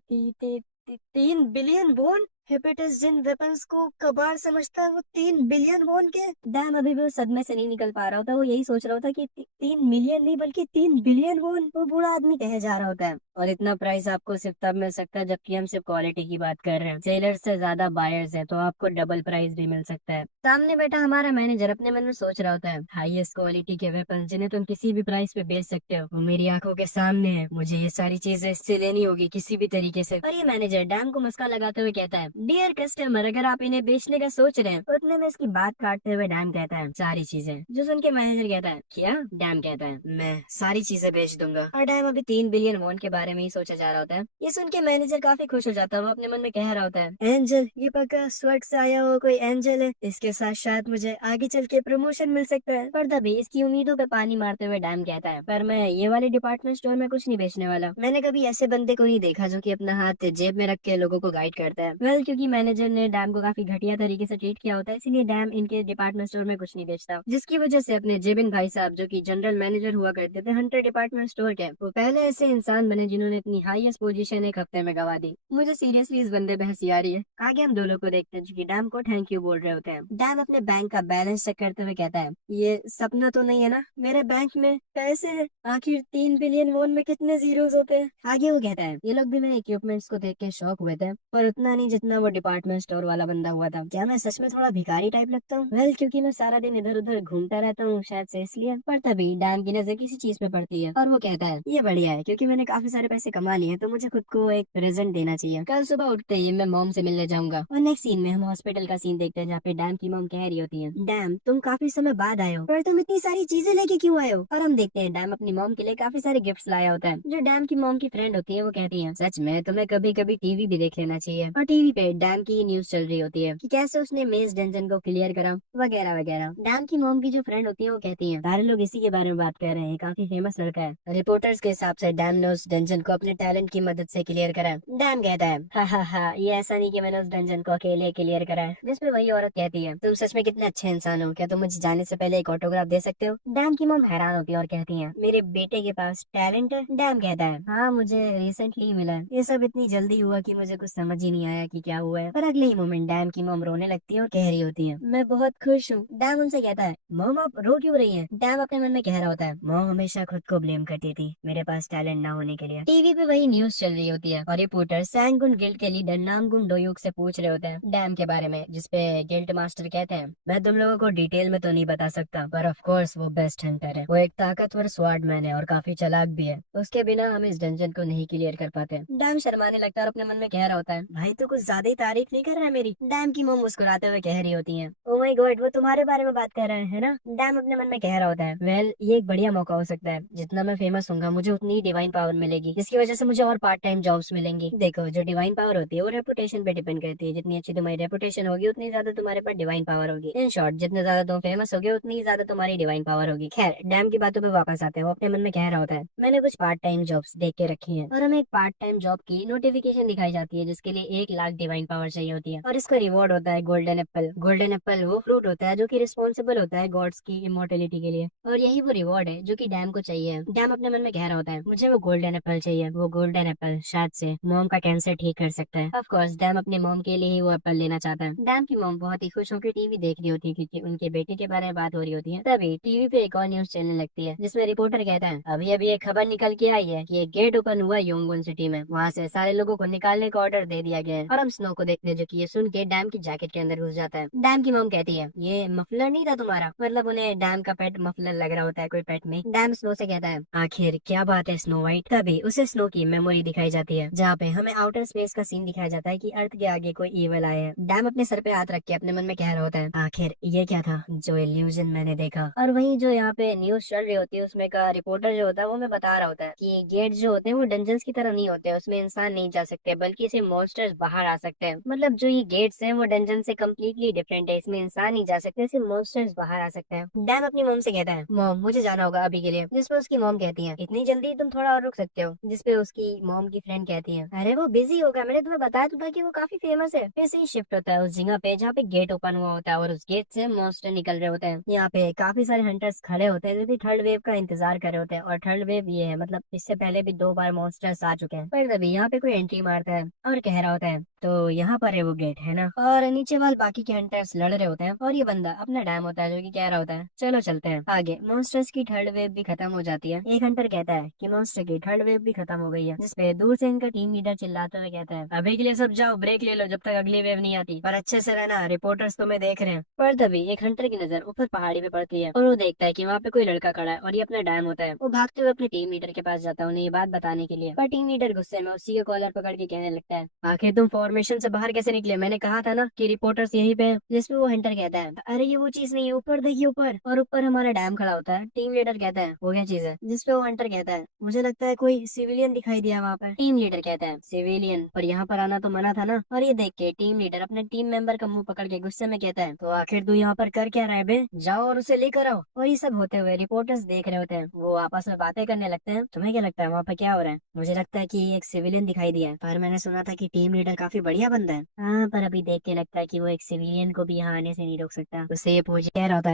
3 बिलियन वॉन? हेपेटाइटिस जिन वेपन्स को कबाड़ समझता है वो 3 बिलियन वॉन के? डैम अभी भी उस सदमे से नहीं निकल पा रहा होता। वो यही सोच रहा होता कि 3 मिलियन नहीं बल्कि 3 बिलियन वॉन। वो बूढ़ा आदमी कहे जा रहा होता है, और इतना प्राइस आपको सिर्फ तब मिल सकता है जबकि हम सिर्फ क्वालिटी की बात कर रहे हैं। सेलर से ज्यादा बायर्स है तो आपको डबल प्राइस भी मिल सकता है। सामने बैठा हमारा मैनेजर अपने मन में सोच रहा होता है, हाईएस्ट क्वालिटी के वेपन जिन्हें तुम किसी भी प्राइस पे बेच सकते हो वो मेरी आंखों के सामने है, मुझे ये सारी चीजें इससे लेनी होगी किसी भी तरीके से। और ये मैनेजर डैम को मस्का लगाते हुए कहता है, डियर कस्टमर, अगर आप इन्हें बेचने का सोच रहे हैं। उतने में इसकी बात काटते हुए डैम कहता है, सारी चीजें। जो सुन के मैनेजर कहता है, क्या? डैम कहता है, मैं सारी चीजें बेच दूंगा। और डैम अभी 3 बिलियन वॉन के बारे में ही सोचा जा रहा होता है। ये सुन के मैनेजर काफी खुश हो जाता है। वो अपने मन में कह रहा होता है, एंजल, ये पक्का स्वर्ग से आया हुआ कोई एंजल है, इसके साथ शायद मुझे आगे चल के प्रमोशन मिल सकता है। पर तभी इसकी उम्मीदों पे पानी मारते हुए डैम कहता है, पर मैं ये वाले डिपार्टमेंट स्टोर में कुछ नहीं बेचने वाला। मैंने कभी ऐसे बंदे को नहीं देखा जो कि अपना हाथ जेब में रख के लोगों को गाइड करता है। वेल, क्योंकि मैनेजर ने डैम को काफी घटिया तरीके से ट्रीट किया होता है, इसलिए डैम इनके डिपार्टमेंट स्टोर में कुछ नहीं बेचता। जिसकी वजह से अपने जेबिन भाई साहब, जो कि जनरल मैनेजर हुआ करते थे हंटर डिपार्टमेंट स्टोर के, वो पहले ऐसे इंसान बने जिन्होंने अपनी हाईएस्ट पोजीशन एक हफ्ते में गवा दी। मुझे सीरियसली इस बंदे पे हंसी आ रही है। आगे हम दो लोग को देखते हैं जो कि डैम को थैंक यू बोल रहे होते हैं। डैम अपने बैंक का बैलेंस चेक करते हुए कहता है, ये सपना तो नहीं है ना, मेरे बैंक में पैसे है। आखिर 3 बिलियन वॉन में कितने जीरोस होते हैं? आगे वो कहता है, ये लोग भी मेरे इक्विपमेंट्स को देख के शॉक हुए थे, पर उतना नहीं जितना वो डिपार्टमेंट स्टोर वाला बंदा हुआ था। क्या मैं सच में थोड़ा भिखारी टाइप लगता हूँ? वेल, क्योंकि मैं सारा दिन इधर उधर घूमता रहता हूँ शायद से इसलिए। पर तभी डैम की नजर किसी चीज पे पड़ती है और वो कहता है, ये बढ़िया है, क्योंकि मैंने काफी सारे पैसे कमा लिए तो मुझे खुद को एक प्रेजेंट देना चाहिए। कल सुबह उठते ही मैं मॉम से मिलने जाऊंगा। और नेक्स्ट सीन में हम हॉस्पिटल का सीन देखते हैं जहाँ पे डैम की मॉम कह रही होती है, डैम तुम काफी समय बाद आए हो, पर तुम इतनी सारी चीजें लेके क्यों आए हो? और हम देखते हैं डैम अपनी मॉम के लिए काफी सारे गिफ्ट्स लाया होता है। जो डैम की मॉम की फ्रेंड होती है वो कहती है, सच में तुम्हें कभी कभी टीवी भी देख लेना चाहिए। और टीवी पे डैम की न्यूज चल रही होती है कि कैसे उसने मेज डंजन को क्लियर करा वगैरह वगैरह। डैम की मॉम की जो फ्रेंड होती है वो कहती है, सारे लोग इसी के बारे में बात कर रहे हैं, काफी फेमस लड़का है। रिपोर्टर्स के हिसाब से डैम ने उस डंजन को अपने टैलेंट की मदद से क्लियर करा। डैम कहता है, हा हा हा, ये ऐसा नहीं कि मैंने उस डंजन को अकेले क्लियर करा है। जिसमें वही औरत कहती है, तुम सच में कितने अच्छे इंसान हो, क्या तुम मुझे जाने से पहले एक ऑटोग्राफ दे सकते हो? डैम की मॉम हैरान होती है और कहती है, मेरे बेटे के पास टैलेंट है? डैम कहता है, हाँ मुझे रिसेंटली ही मिला है, ये सब इतनी जल्दी हुआ कि मुझे कुछ समझ ही नहीं आया कि क्या क्या हुआ है। पर अगले ही मोमेंट डैम की मॉम रोने लगती है और कह रही होती है, मैं बहुत खुश हूँ। डैम उनसे कहता है, मॉम आप रो क्यों रही हैं? डैम अपने मन में कह रहा होता है, मॉम हमेशा खुद को ब्लेम करती थी मेरे पास टैलेंट ना होने के लिए। टीवी पे वही न्यूज चल रही होती है और रिपोर्टर सैंगुन गिल्ड के लीडर नामगुन डोयुक से पूछ रहे होते हैं डैम के बारे में, जिसपे गिल्ड मास्टर कहते हैं, मैं तुम लोगों को डिटेल में तो नहीं बता सकता, पर ऑफ कोर्स वो बेस्ट हंटर है। वो एक ताकतवर स्वॉर्डमैन है और काफी चालाक भी है। उसके बिना हम इस डंजन को नहीं क्लियर कर पाते। डैम शर्माने लगता है और अपने मन में कह रहा होता है, भाई तो कुछ ज्यादा ही तारीफ नहीं कर रहा है मेरी। डैम की मॉम मुस्कुराते हुए कह रही होती है, ओ माय गॉड वो तुम्हारे बारे में बात कर रहे हैं ना। डैम अपने मन में कह रहा होता है, वेल ये एक बढ़िया मौका हो सकता है। जितना मैं फेमस होऊंगा मुझे उतनी डिवाइन पावर मिलेगी, जिसकी वजह से मुझे और पार्ट टाइम जॉब्स मिलेंगी। देखो जो डिवाइन पावर होती है वो रेपुटेशन पे डिपेंड करती है। जितनी अच्छी तुम्हारी रेपुटेशन होगी उतनी ज्यादा तुम्हारे पास डिवाइन पावर होगी। इन शॉर्ट जितने ज्यादा तुम फेमस होगे उतनी ज्यादा तुम्हारी डिवाइन पावर होगी। खैर डैम की बातों पे वापस आते हैं। वो अपने मन में कह रहा होता है, मैंने कुछ पार्ट टाइम जॉब्स देख के रखी है और हमें एक पार्ट टाइम जॉब की नोटिफिकेशन दिखाई जाती है जिसके लिए 1 लाख डिवाइन पावर चाहिए होती है और इसका रिवॉर्ड होता है गोल्डन एप्पल। गोल्डन एप्पल वो फ्रूट होता है जो कि रिस्पॉन्सिबल होता है गॉड्स की इमोर्टेलिटी के लिए और यही वो रिवॉर्ड है जो कि डैम को चाहिए। डैम अपने मन में कह रहा होता है, मुझे वो गोल्डन एप्पल चाहिए। वो गोल्डन एप्पल शायद से मॉम का कैंसर ठीक कर सकता है। ऑफ कोर्स डैम अपने मॉम के लिए ही वो एप्पल लेना चाहता है। डैम की मॉम बहुत ही खुश होकर टीवी देख रही होती है क्योंकि उनके बेटे के बारे में बात हो रही होती है। तभी टीवी पे एक और न्यूज चलने लगती है जिसमें रिपोर्टर कहता है, अभी अभी एक खबर निकल के आई है कि एक गेट ओपन हुआ योंगुन सिटी में। वहाँ से सारे लोगों को निकालने का ऑर्डर दे दिया गया है और हम स्नो को देखते हैं जो कि ये सुन के डैम की जैकेट के अंदर घुस जाता है। डैम की मॉम कहती है, ये मफलर नहीं था तुम्हारा? मतलब उन्हें डैम का पेट मफलर लग रहा होता है कोई पेट में। डैम स्नो से कहता है, आखिर क्या बात है स्नो वाइट? तभी उसे स्नो की मेमोरी दिखाई जाती है जहाँ पे हमें आउटर स्पेस का सीन दिखाया जाता है कि अर्थ के आगे कोई ईवल आए हैं। डैम अपने सर पे हाथ रख के अपने मन में कह रहा होता है, आखिर ये क्या था जो इल्यूजन मैंने देखा? और वहीं जो यहाँ पे न्यूज चल रही होती है उसमें का रिपोर्टर जो होता है वो हमें बता रहा होता है कि गेट जो होते हैं वो डंजन्स की तरह नहीं होते, उसमें इंसान नहीं जा सकते बल्कि इसे मॉन्स्टर्स बाहर आ सकते हैं। मतलब जो ये गेट्स हैं वो डंजन से कम्प्लीटली डिफरेंट है, इसमें इंसान नहीं जा सकते, सिर्फ मॉन्स्टर्स बाहर आ सकते हैं। डैम अपनी मॉम से कहता है, मॉम मुझे जाना होगा अभी के लिए। जिसपे उसकी मॉम कहती है, इतनी जल्दी तुम थोड़ा और रुक सकते हो? जिसपे उसकी मॉम की फ्रेंड कहती है, अरे वो बिजी होगा, मैंने तुम्हें बताया तो था कि वो काफी फेमस है। फिर से ही शिफ्ट होता है उस जगह पे जहाँ पे गेट ओपन हुआ होता है और उस गेट से मॉन्स्टर निकल रहे होते हैं। यहाँ पे काफी सारे हंटर्स खड़े होते हैं जो कि थर्ड वेव का इंतजार कर रहे होते हैं और थर्ड वेव ये है, मतलब इससे पहले भी 2 बार मॉन्स्टर्स आ चुके हैं। पर तभी यहाँ पे कोई एंट्री मारता है और कह रहा होता है, तो यहाँ पर है वो गेट है ना? और नीचे वाल बाकी के हंटर्स लड़ रहे होते हैं और ये बंदा अपना डैम होता है जो कि कह रहा होता है, चलो चलते हैं आगे। मॉन्स्टर्स की थर्ड वेव भी खत्म हो जाती है। एक हंटर कहता है कि मॉन्स्टर की थर्ड वेव भी खत्म हो गई है, जिसपे दूर से इनका टीम लीडर चिल्लाते हुए कहता है, अभी के लिए सब जाओ, ब्रेक ले लो जब तक अगली वेव नहीं आती, पर अच्छे से रहना, रिपोर्टर्स तुम्हें देख रहे हैं। पर तभी एक हंटर की नजर ऊपर पहाड़ी पे पड़ती है और वो देखता है कि वहाँ पे कोई लड़का खड़ा है और ये अपना डैम होता है। वो भागते हुए अपने टीम लीडर के पास जाता है उन्हें ये बात बताने के लिए, पर टीम लीडर गुस्से में उसी के कॉलर पकड़ के कहने लगता है, आखिर तुम फॉर्मेशन से बाहर कैसे निकले? मैंने कहा था ना कि रिपोर्टर्स यहीं पे हैं। जिसपे वो हंटर कहता है, अरे ये वो चीज नहीं है, ऊपर देखिए ऊपर। और ऊपर हमारा डैम खड़ा होता है। टीम लीडर कहता है, वो क्या चीज है? जिसपे वो हंटर कहता है, मुझे लगता है कोई सिविलियन दिखाई दिया वहाँ पर। टीम लीडर कहता है, सिविलियन? पर यहाँ पर आना तो मना था ना। और ये देख के टीम लीडर अपने टीम मेंबर का मुंह पकड़ के गुस्से में कहता है, तो आखिर तू यहाँ पर कर क्या रहा है बे? जाओ और उसे लेकर आओ। और ये सब होते हुए रिपोर्टर्स देख रहे होते हैं, वो आपस में बातें करने लगते हैं। तुम्हें क्या लगता है वहाँ पर क्या हो रहा है? मुझे लगता है कि एक सिविलियन दिखाई दिया है, पर मैंने सुना था कि टीम लीडर काफी बढ़िया बंदा है। हाँ पर अभी देख के लगता है कि वो एक सिविलियन को भी यहाँ आने से नहीं रोक सकता। उससे ये पूछ कह रहा होता है,